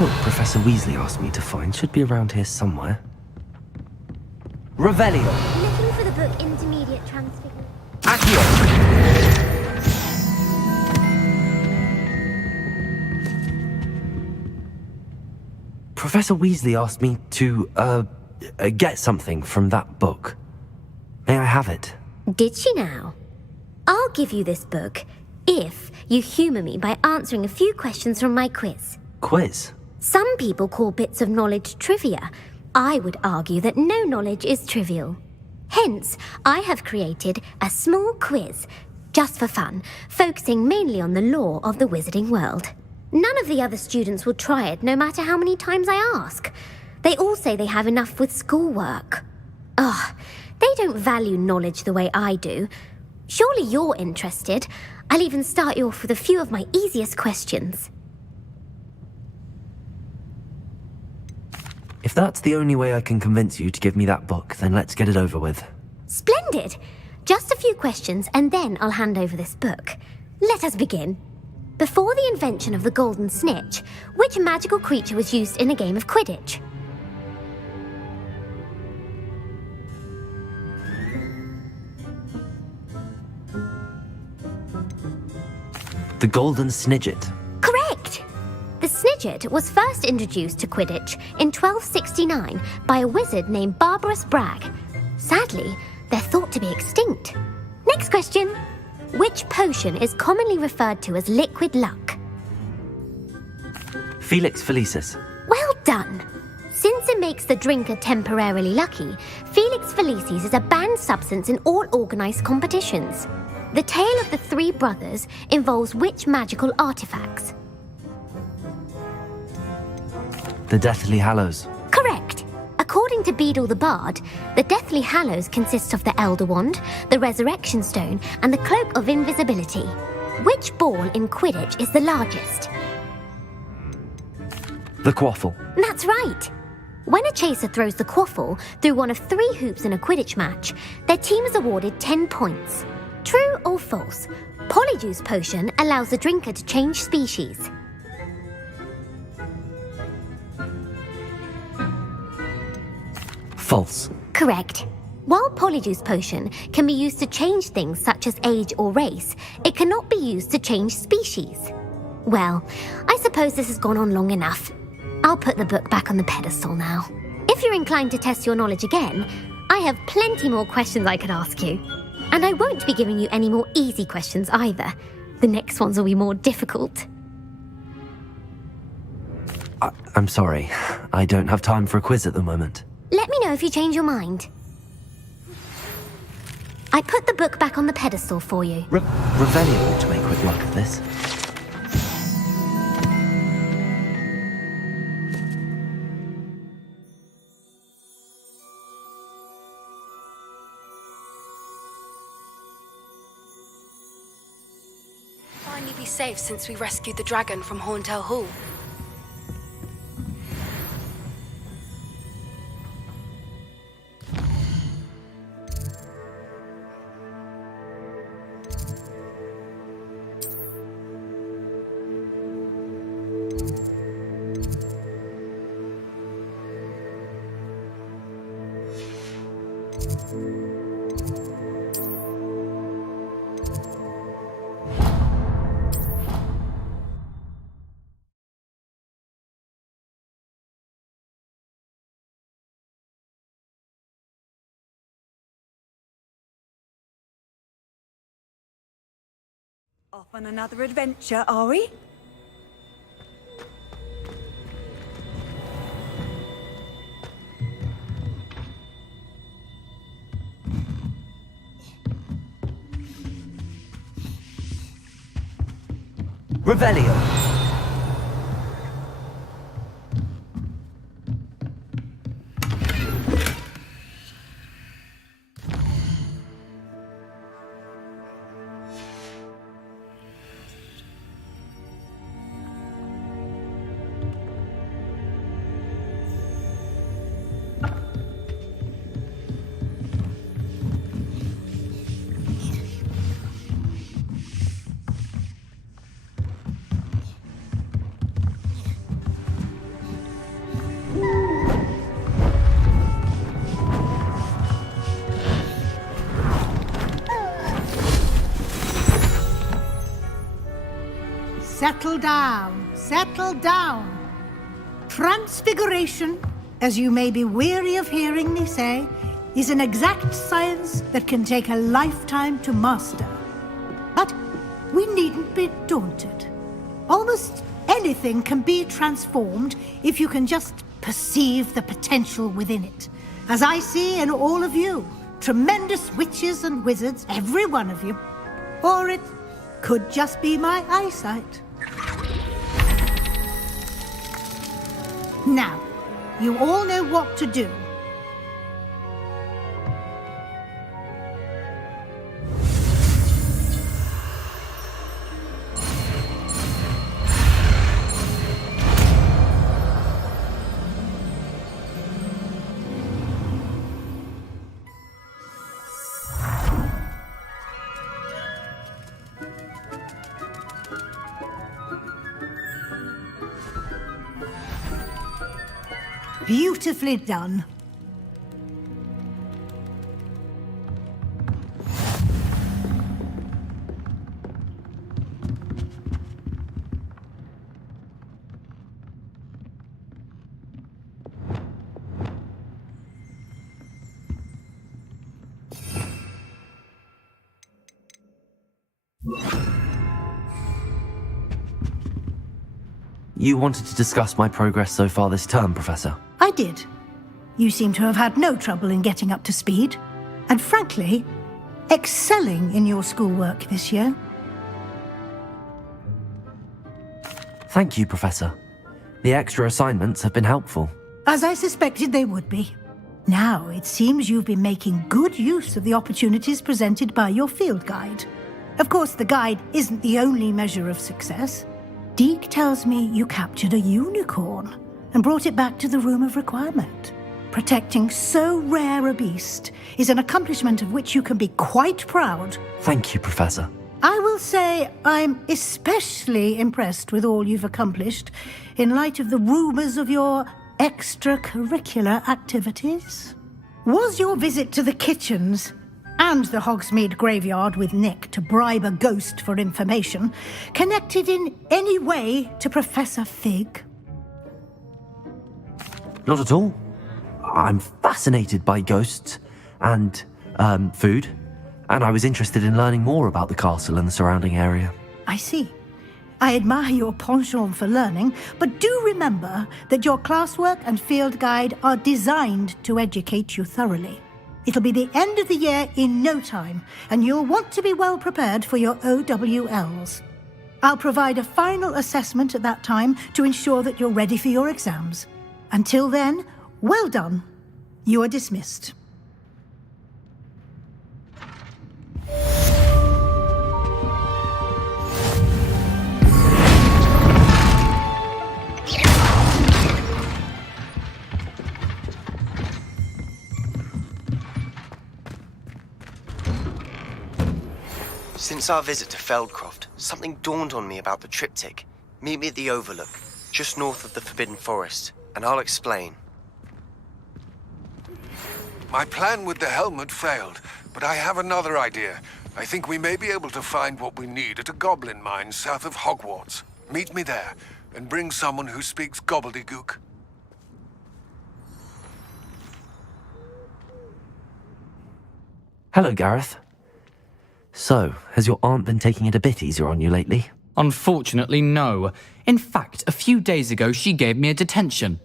book Professor Weasley asked me to find should be around here somewhere. Revelio. Looking for the book Intermediate Transfiguration. Accio. Professor Weasley asked me to, get something from that book. May I have it? Did she now? I'll give you this book if you humour me by answering a few questions from my quiz. Quiz? Some people call bits of knowledge trivia. I would argue that no knowledge is trivial. Hence, I have created a small quiz, just for fun, focusing mainly on the lore of the wizarding world. None of the other students will try it, no matter how many times I ask. They all say they have enough with schoolwork. Ugh, they don't value knowledge the way I do. Surely you're interested. I'll even start you off with a few of my easiest questions. If that's the only way I can convince you to give me that book, then let's get it over with. Splendid! Just a few questions and then I'll hand over this book. Let us begin. Before the invention of the golden snitch, which magical creature was used in a game of Quidditch? The Golden Snidget. Correct! The Snidget was first introduced to Quidditch in 1269 by a wizard named Barbarous Bragg. Sadly, they're thought to be extinct. Next question. Which potion is commonly referred to as liquid luck? Felix Felicis. Well done! Since it makes the drinker temporarily lucky, Felix Felicis is a banned substance in all organised competitions. The tale of the three brothers involves which magical artifacts? The Deathly Hallows. Correct! According to Beedle the Bard, the Deathly Hallows consist of the Elder Wand, the Resurrection Stone, and the Cloak of Invisibility. Which ball in Quidditch is the largest? The Quaffle. That's right! When a chaser throws the quaffle through one of 3 hoops in a Quidditch match, their team is awarded 10 points. True or false? Polyjuice Potion allows the drinker to change species. False. Correct. While Polyjuice Potion can be used to change things such as age or race, it cannot be used to change species. Well, I suppose this has gone on long enough. I'll put the book back on the pedestal now. If you're inclined to test your knowledge again, I have plenty more questions I could ask you. And I won't be giving you any more easy questions either. The next ones will be more difficult. I'm sorry. I don't have time for a quiz at the moment. Let me know if you change your mind. I put the book back on the pedestal for you. Revelio ought to make quick work of this. Finally be safe since we rescued the dragon from Horntail Hall. Off on another adventure, are we? Revelio. settle down. Settle down. Transfiguration, as you may be weary of hearing me say, is an exact science that can take a lifetime to master. But we needn't be daunted. Almost anything can be transformed if you can just perceive the potential within it. As I see in all of you, tremendous witches and wizards, every one of you. Or it could just be my eyesight. Now, you all know what to do. Beautifully done. You wanted to discuss my progress so far this term, Professor? I did. You seem to have had no trouble in getting up to speed, and frankly, excelling in your schoolwork this year. Thank you, Professor. The extra assignments have been helpful. As I suspected they would be. Now, it seems you've been making good use of the opportunities presented by your field guide. Of course, the guide isn't the only measure of success. Deke tells me you captured a unicorn and brought it back to the Room of Requirement. Protecting so rare a beast is an accomplishment of which you can be quite proud. Thank you, Professor. I will say I'm especially impressed with all you've accomplished in light of the rumours of your extracurricular activities. Was your visit to the kitchens and the Hogsmeade graveyard with Nick to bribe a ghost for information connected in any way to Professor Fig? Not at all. I'm fascinated by ghosts and food, and I was interested in learning more about the castle and the surrounding area. I see. I admire your penchant for learning, but do remember that your classwork and field guide are designed to educate you thoroughly. It'll be the end of the year in no time, and you'll want to be well prepared for your OWLs. I'll provide a final assessment at that time to ensure that you're ready for your exams. Until then, well done. You are dismissed. Since our visit to Feldcroft, something dawned on me about the triptych. Meet me at the Overlook, just north of the Forbidden Forest, and I'll explain. My plan with the helmet failed, but I have another idea. I think we may be able to find what we need at a goblin mine south of Hogwarts. Meet me there, and bring someone who speaks gobbledygook. Hello, Gareth. So, has your aunt been taking it a bit easier on you lately? Unfortunately, no. In fact, a few days ago, she gave me a detention.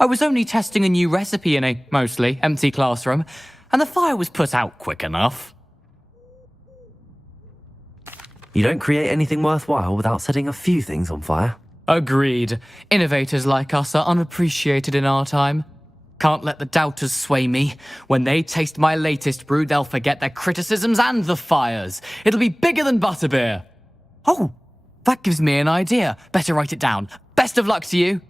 I was only testing a new recipe in a mostly empty classroom, and the fire was put out quick enough. You don't create anything worthwhile without setting a few things on fire. Agreed. Innovators like us are unappreciated in our time. Can't let the doubters sway me. When they taste my latest brew, they'll forget their criticisms and the fires. It'll be bigger than butterbeer. Oh, that gives me an idea. Better write it down. Best of luck to you.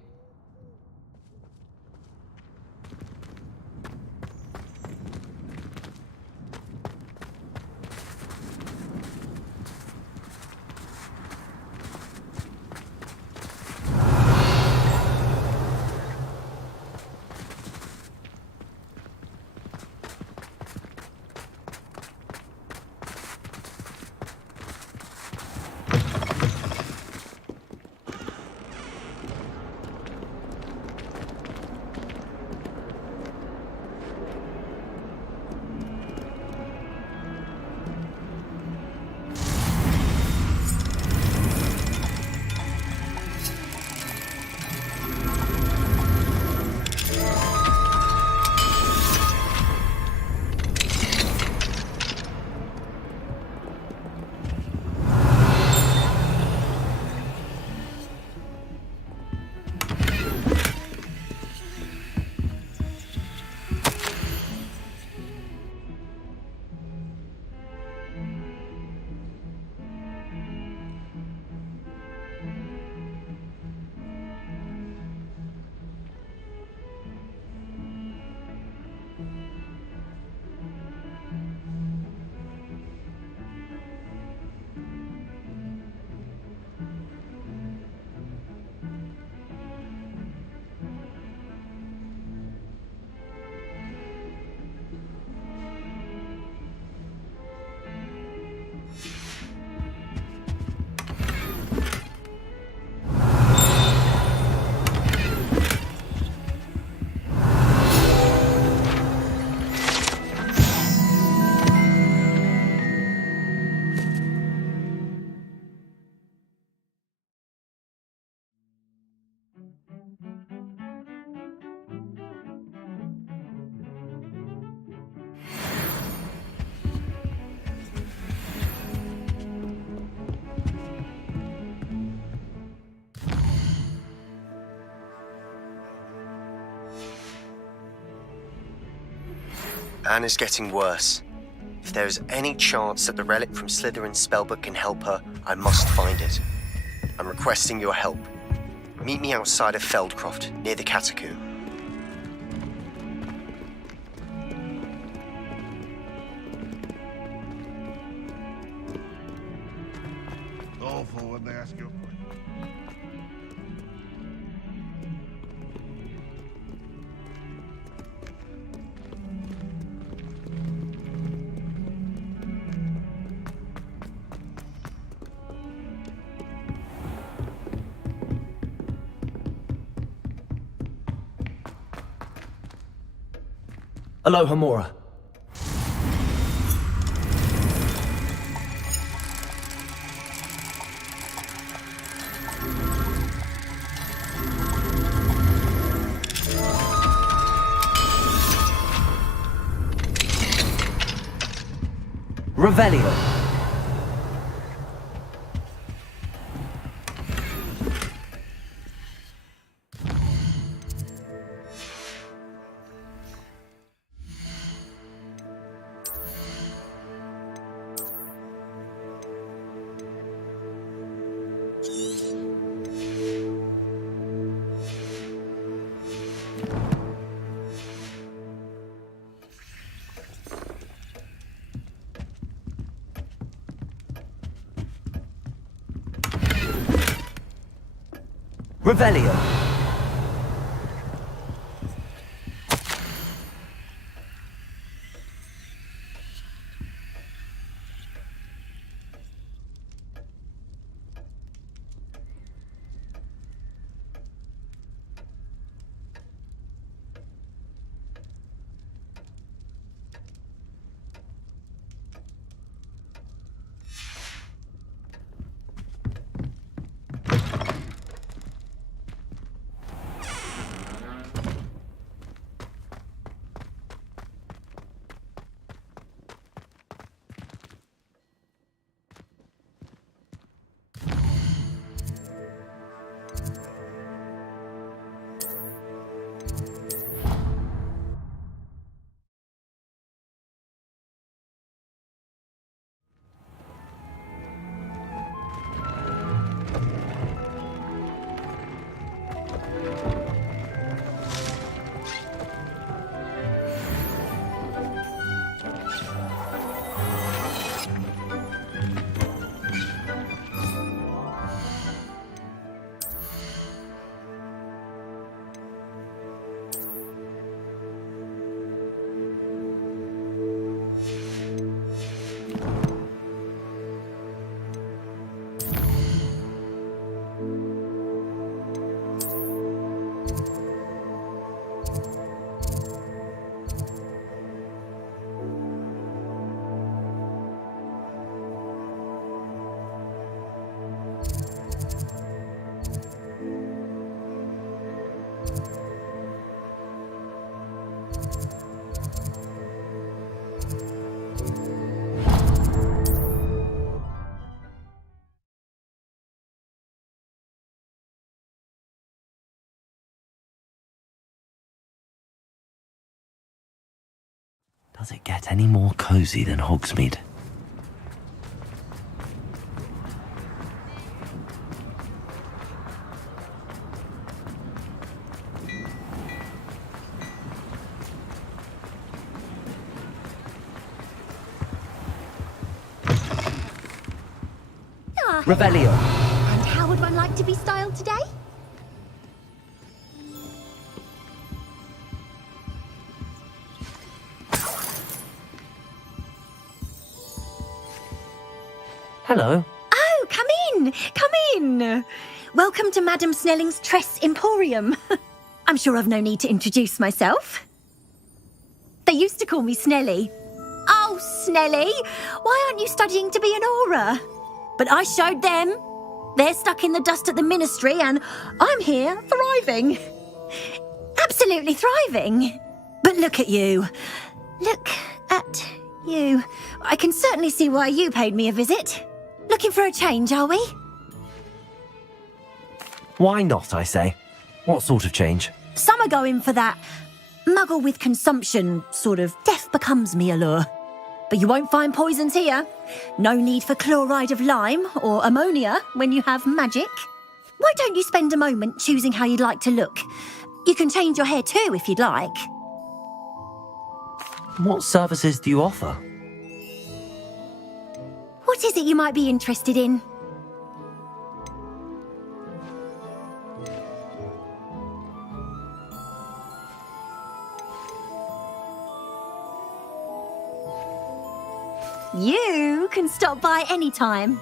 Anna's getting worse. If there is any chance that the relic from Slytherin's spellbook can help her, I must find it. I'm requesting your help. Meet me outside of Feldcroft, near the catacomb. Awful when they ask you. Aloha Mora. Revelio. Revelio. Does it get any more cozy than Hogsmeade? Revelio. And how would one like to be styled today? Hello. Oh, come in! Come in! Welcome to Madame Snelling's Tress Emporium. I'm sure I've no need to introduce myself. They used to call me Snelly. Oh, Snelly! Why aren't you studying to be an aura? But I showed them. They're stuck in the dust at the ministry and I'm here thriving. Absolutely thriving. But look at you. Look at you. I can certainly see why you paid me a visit. Looking for a change, are we? Why not, I say? What sort of change? Some are going for that Muggle with consumption, sort of death becomes me allure. But you won't find poisons here. No need for chloride of lime or ammonia when you have magic. Why don't you spend a moment choosing how you'd like to look? You can change your hair too if you'd like. What services do you offer? What is it you might be interested in? You can stop by any time.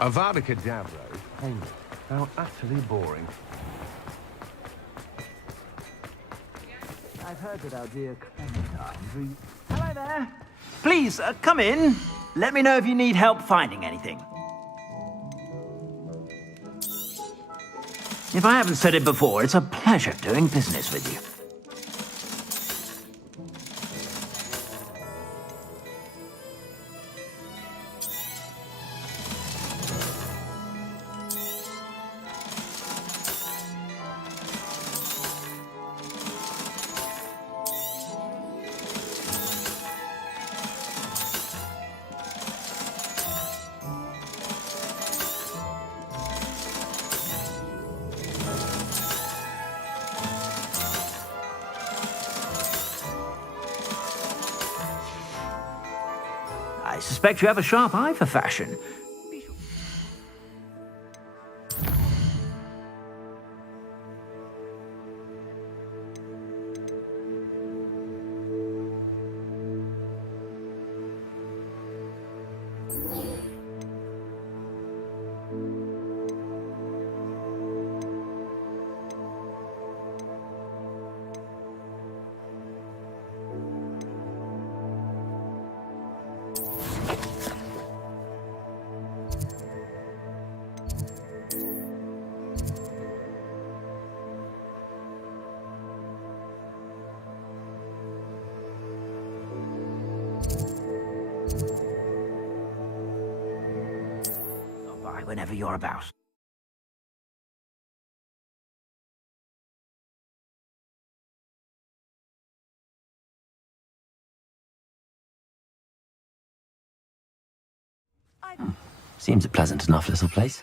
Avada Kedavra is painless. How utterly boring. I've heard that our dear Clementine... Hello there. Please, come in. Let me know if you need help finding anything. If I haven't said it before, it's a pleasure doing business with you. I suspect you have a sharp eye for fashion. Whenever you're about. Seems a pleasant enough little place.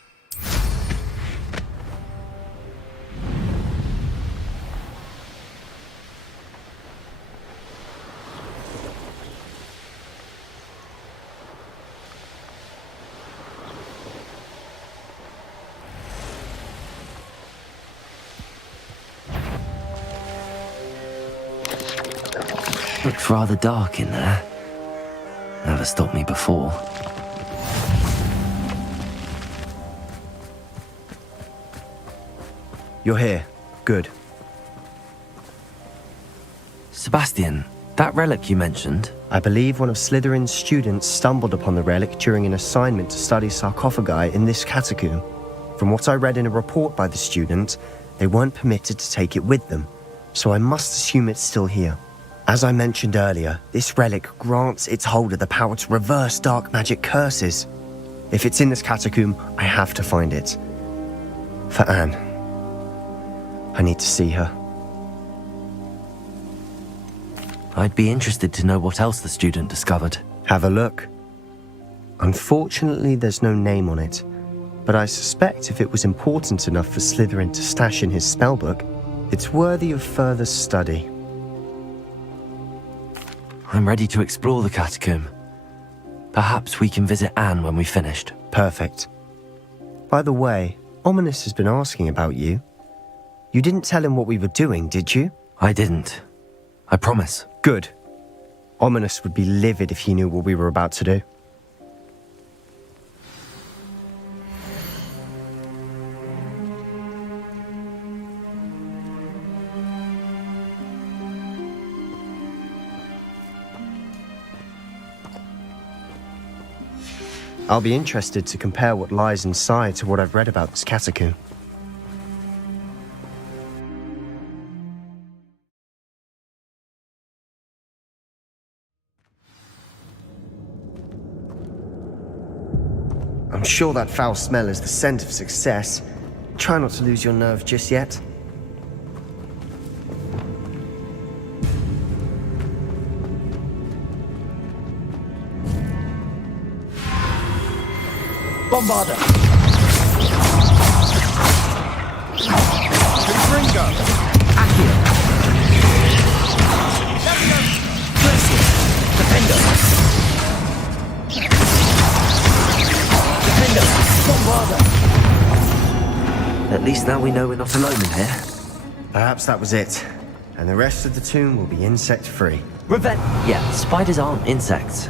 Looks rather dark in there. Never stopped me before. You're here. Good. Sebastian, that relic you mentioned? I believe one of Slytherin's students stumbled upon the relic during an assignment to study sarcophagi in this catacomb. From what I read in a report by the student, they weren't permitted to take it with them, so I must assume it's still here. As I mentioned earlier, this relic grants its holder the power to reverse dark magic curses. If it's in this catacomb, I have to find it. For Anne. I need to see her. I'd be interested to know what else the student discovered. Have a look. Unfortunately, there's no name on it, but I suspect if it was important enough for Slytherin to stash in his spellbook, it's worthy of further study. I'm ready to explore the catacomb. Perhaps we can visit Anne when we've finished. Perfect. By the way, Ominous has been asking about you. You didn't tell him what we were doing, did you? I didn't. I promise. Good. Ominous would be livid if he knew what we were about to do. I'll be interested to compare what lies inside to what I've read about this catacomb. I'm sure that foul smell is the scent of success. Try not to lose your nerve just yet. Bombarder! Confringo! Accio! Glacius! Defender! Defender! Bombarder! At least now we know we're not alone in here. Perhaps that was it. And the rest of the tomb will be insect-free. Yeah, spiders aren't insects.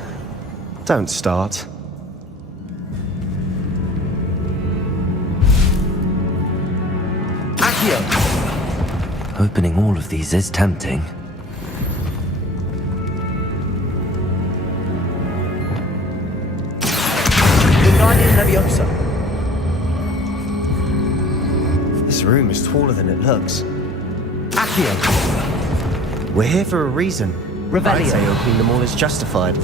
Don't start. Accio! Opening all of these is tempting. Wingardium Leviosa! This room is taller than it looks. Accio! We're here for a reason. Revelio. I'd say opening them all is justified.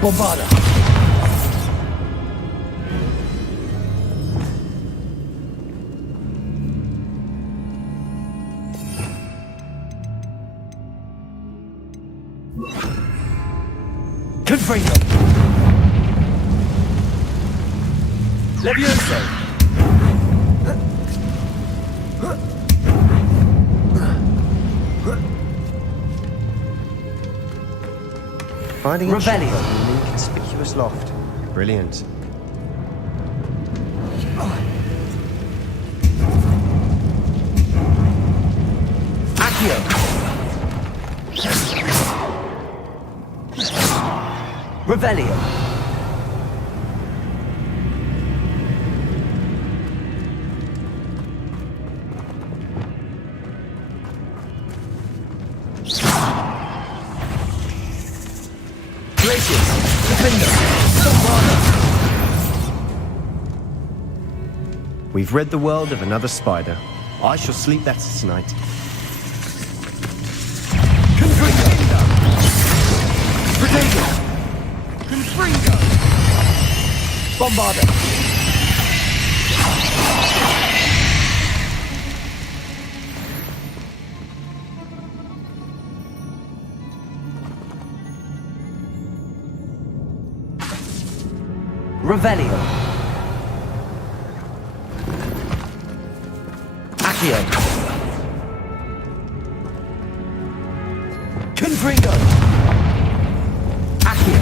Bombarder! Confringo! Levioso! Finding a Revelio. chamber in an inconspicuous loft. Brilliant. Accio! Revelio! Glacius! Defender! Bombarder! We've rid the world of another spider. I shall sleep better tonight. Confringo! Protego! Confringo! Bombarder! Revelio! Accio! Confringo! Accio!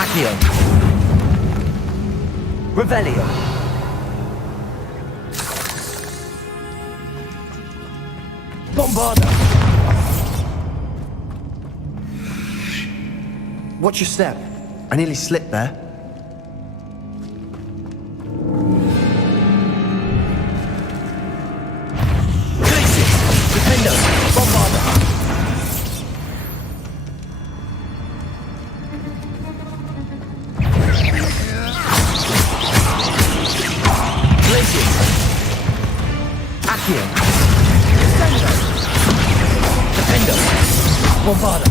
Accio! Revelio! Bombarder! Watch your step. I nearly slipped there. Glacius! Defender! Bombarder! Glacius! Accio! Defender! Bombarder!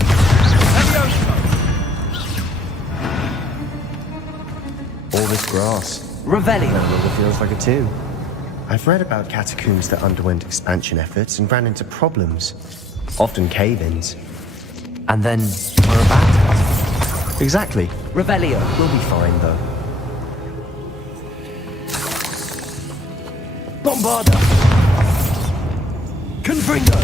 All this grass. Revelio! No longer feels like a tomb. I've read about catacombs that underwent expansion efforts and ran into problems. Often cave-ins. And then were abandoned. Exactly. Revelio! We'll be fine, though. Bombarder! Confringo!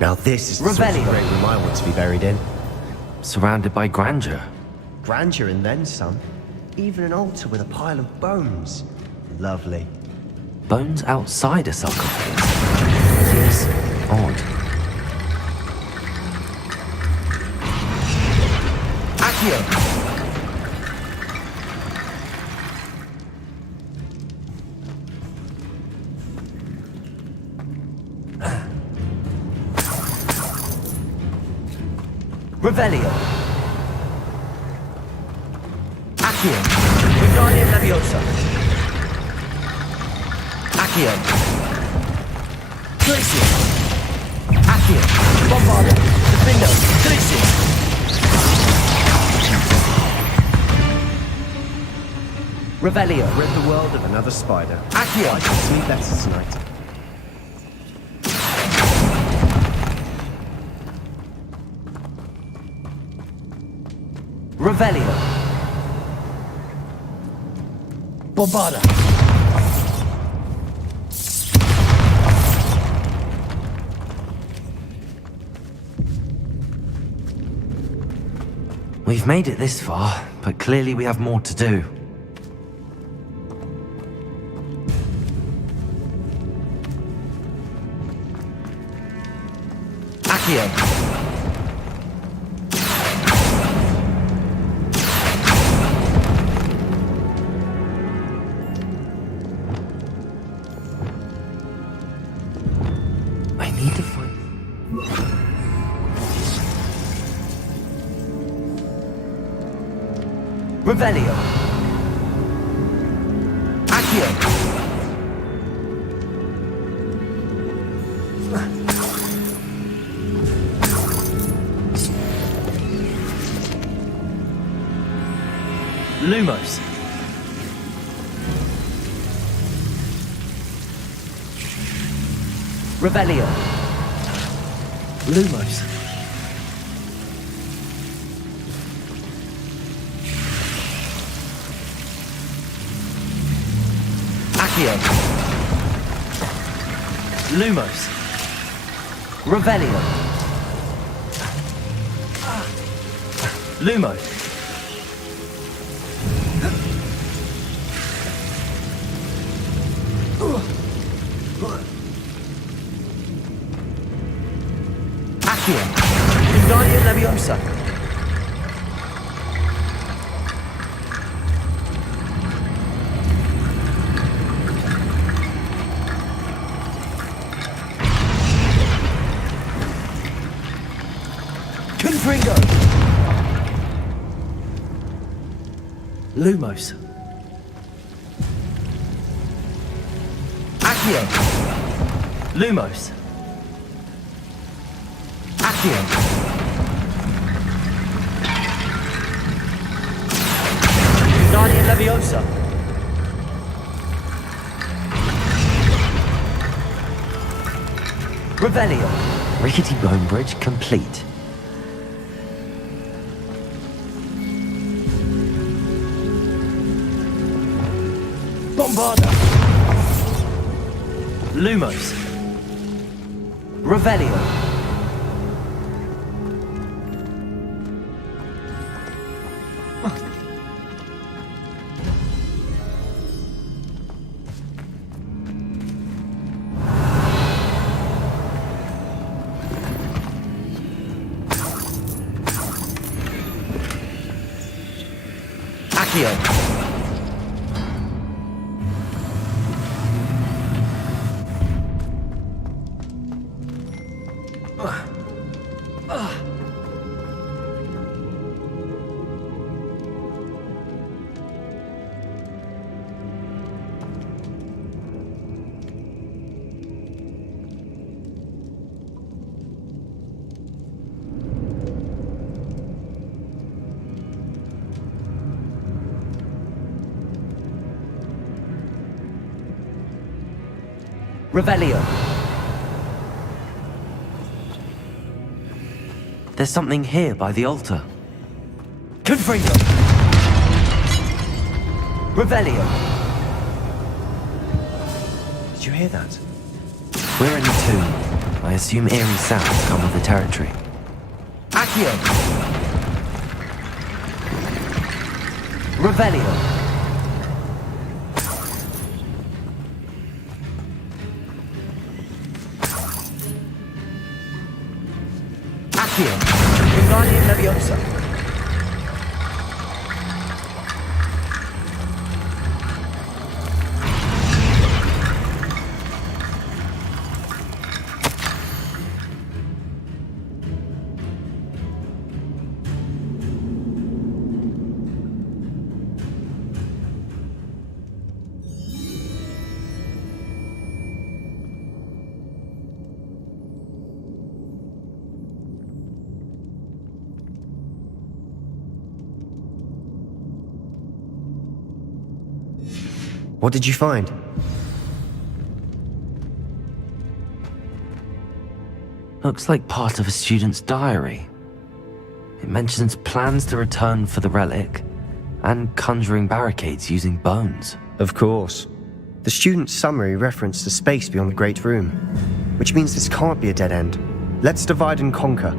Now this is the sort of great room I want to be buried in. Surrounded by grandeur. Grandeur and then some. Even an altar with a pile of bones. Lovely. Bones outside a sarcophagus. odd. Accio! Revelio. Accio. Wingardium Leviosa. Accio. Glacier. Accio. Bombarda. Defendo. Glacier. Revelio. Rid the world of another spider. Accio. I should sleep better tonight. Revelio. Bombarda. We've made it this far, but clearly we have more to do. Accio. Revelio. Accio. Lumos. Revelio. Lumos. Accio. Lumos. Revelio. Lumos. Accio. Wingardium Leviosa. Confringo. Lumos. Accio. Lumos. Accio. Wingardium Leviosa. Revelio. Rickety Bone Bridge complete. Bombarda. Lumos. Revelio. Accio. Revelio. There's something here by the altar. Confringo. Revelio. Did you hear that? We're in the tomb. I assume eerie sounds come with the territory. Accio. Revelio. Accio. Wingardium Leviosa. What did you find? Looks like part of a student's diary. It mentions plans to return for the relic and conjuring barricades using bones. Of course. The student's summary referenced a space beyond the Great Room, which means this can't be a dead end. Let's divide and conquer.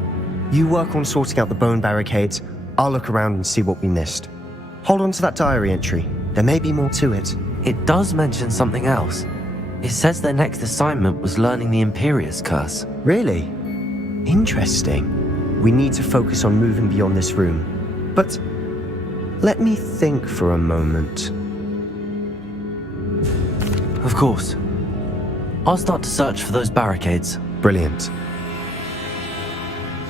You work on sorting out the bone barricades, I'll look around and see what we missed. Hold on to that diary entry. There may be more to it. It does mention something else. It says their next assignment was learning the Imperius Curse. Really? Interesting. We need to focus on moving beyond this room. But let me think for a moment. Of course. I'll start to search for those barricades. Brilliant.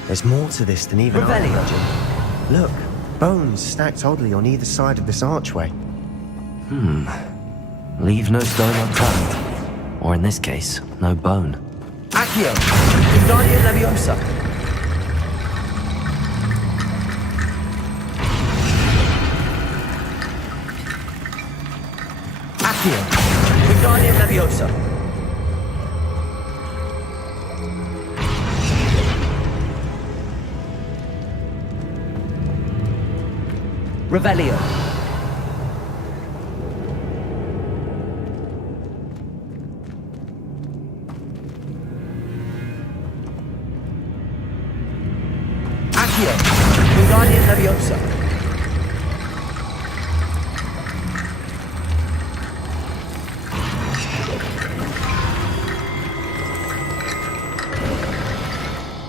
There's more to this than even I imagined. Look, bones stacked oddly on either side of this archway. Leave no stone unturned. Or in this case, no bone. Accio. Wingardium Leviosa. Accio. Wingardium Leviosa. Revelio. Accio. Wingardium Leviosa.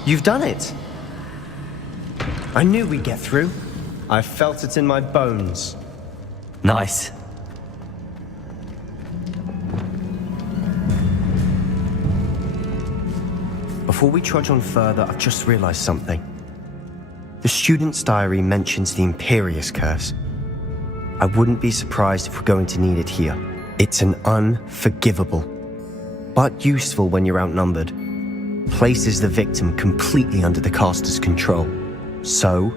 You've done it! I knew we'd get through. I felt it in my bones. Nice. Before we trudge on further, I've just realized something. The student's diary mentions the Imperius Curse. I wouldn't be surprised if we're going to need it here. It's an unforgivable, but useful when you're outnumbered. Places the victim completely under the caster's control. So,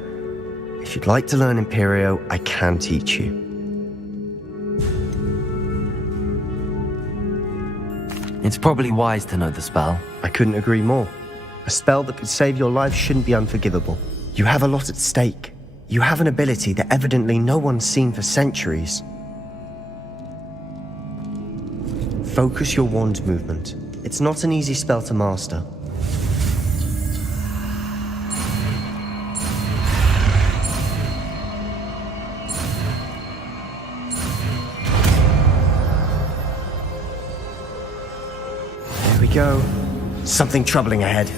if you'd like to learn Imperio, I can teach you. It's probably wise to know the spell. I couldn't agree more. A spell that could save your life shouldn't be unforgivable. You have a lot at stake. You have an ability that evidently no one's seen for centuries. Focus your wand movement. It's not an easy spell to master. There we go. Something troubling ahead.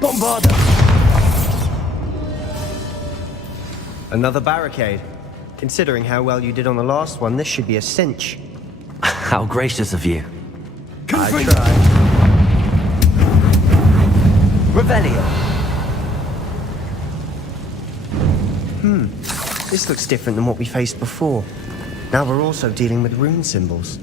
Bombarda. Another barricade. Considering how well you did on the last one, this should be a cinch. How gracious of you. I tried. Revelio. This looks different than what we faced before. Now we're also dealing with rune symbols.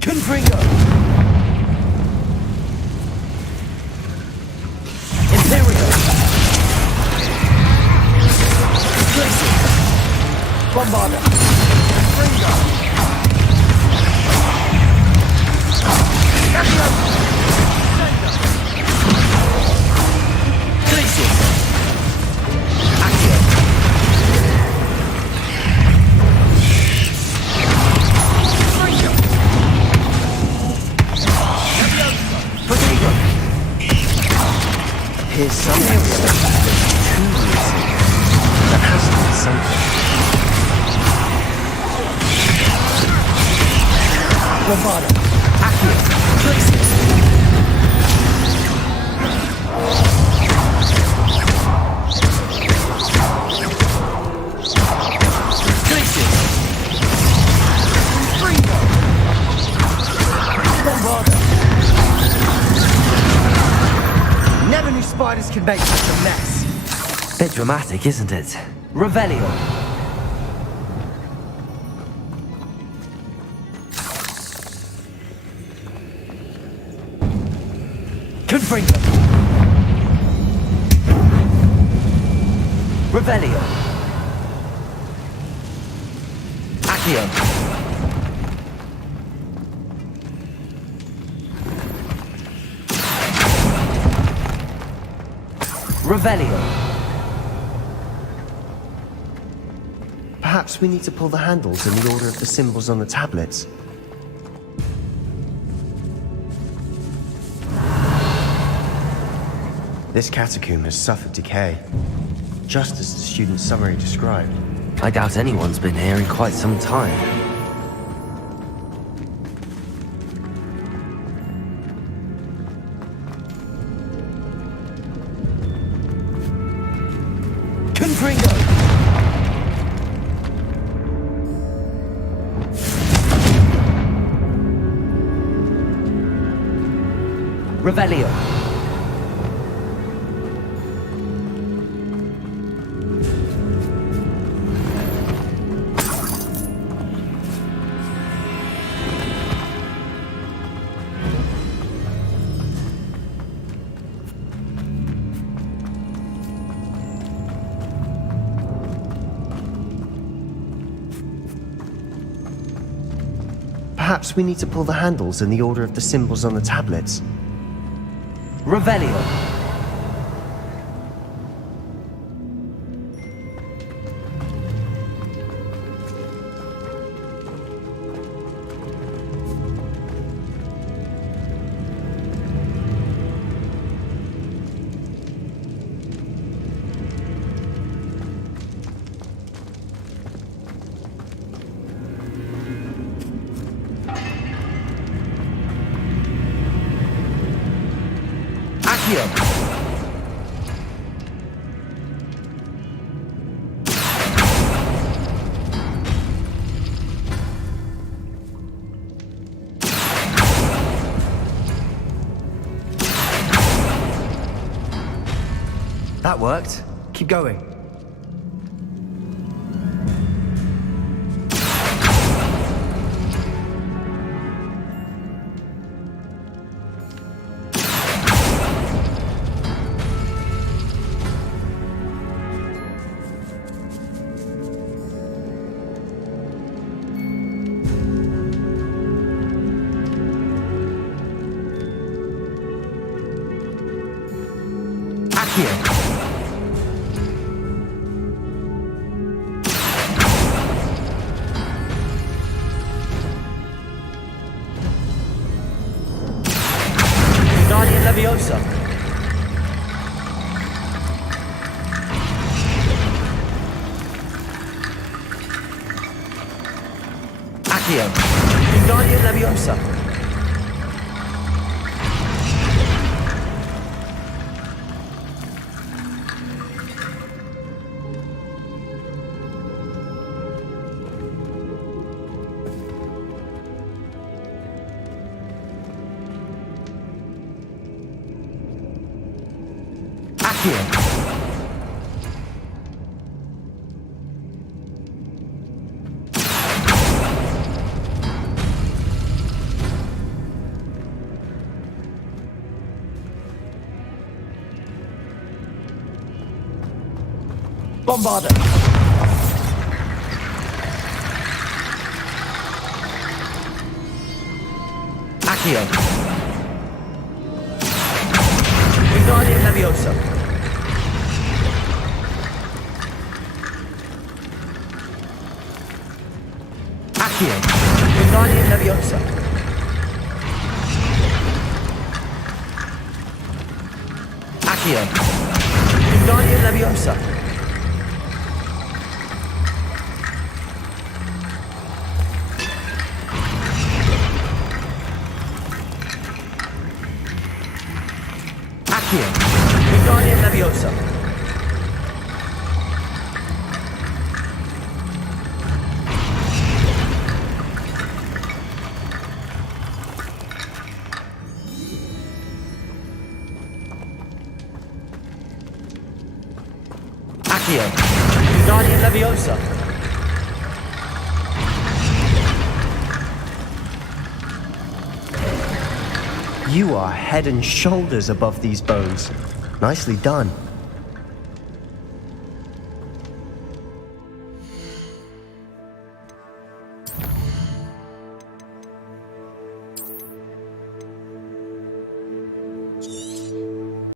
Confringo. Imperio. Bombarder. Glacius. Accio. Potato. Appears some area that's too recent. That has to be something. Bombarder. Accio. Glacius. Never knew spiders could make such a mess. Bit dramatic, isn't it? Revelio. Confringo. Revelio. Accio. Revelio. Perhaps we need to pull the handles in the order of the symbols on the tablets. This catacomb has suffered decay, just as the student's summary described. I doubt anyone's been here in quite some time. Confringo! Revelio. Perhaps we need to pull the handles in the order of the symbols on the tablets. Revelio. Accio. That worked. Keep going. Accio. Guardian Leviosa. Accio. Guardian Leviosa. Accio. Bombarder. Accio. Wingardium Leviosa. Accio. Wingardium Leviosa. Accio. Wingardium Leviosa. Accio. Wingardium Leviosa. Accio. Wingardium Leviosa. You are head and shoulders above these bones. Nicely done.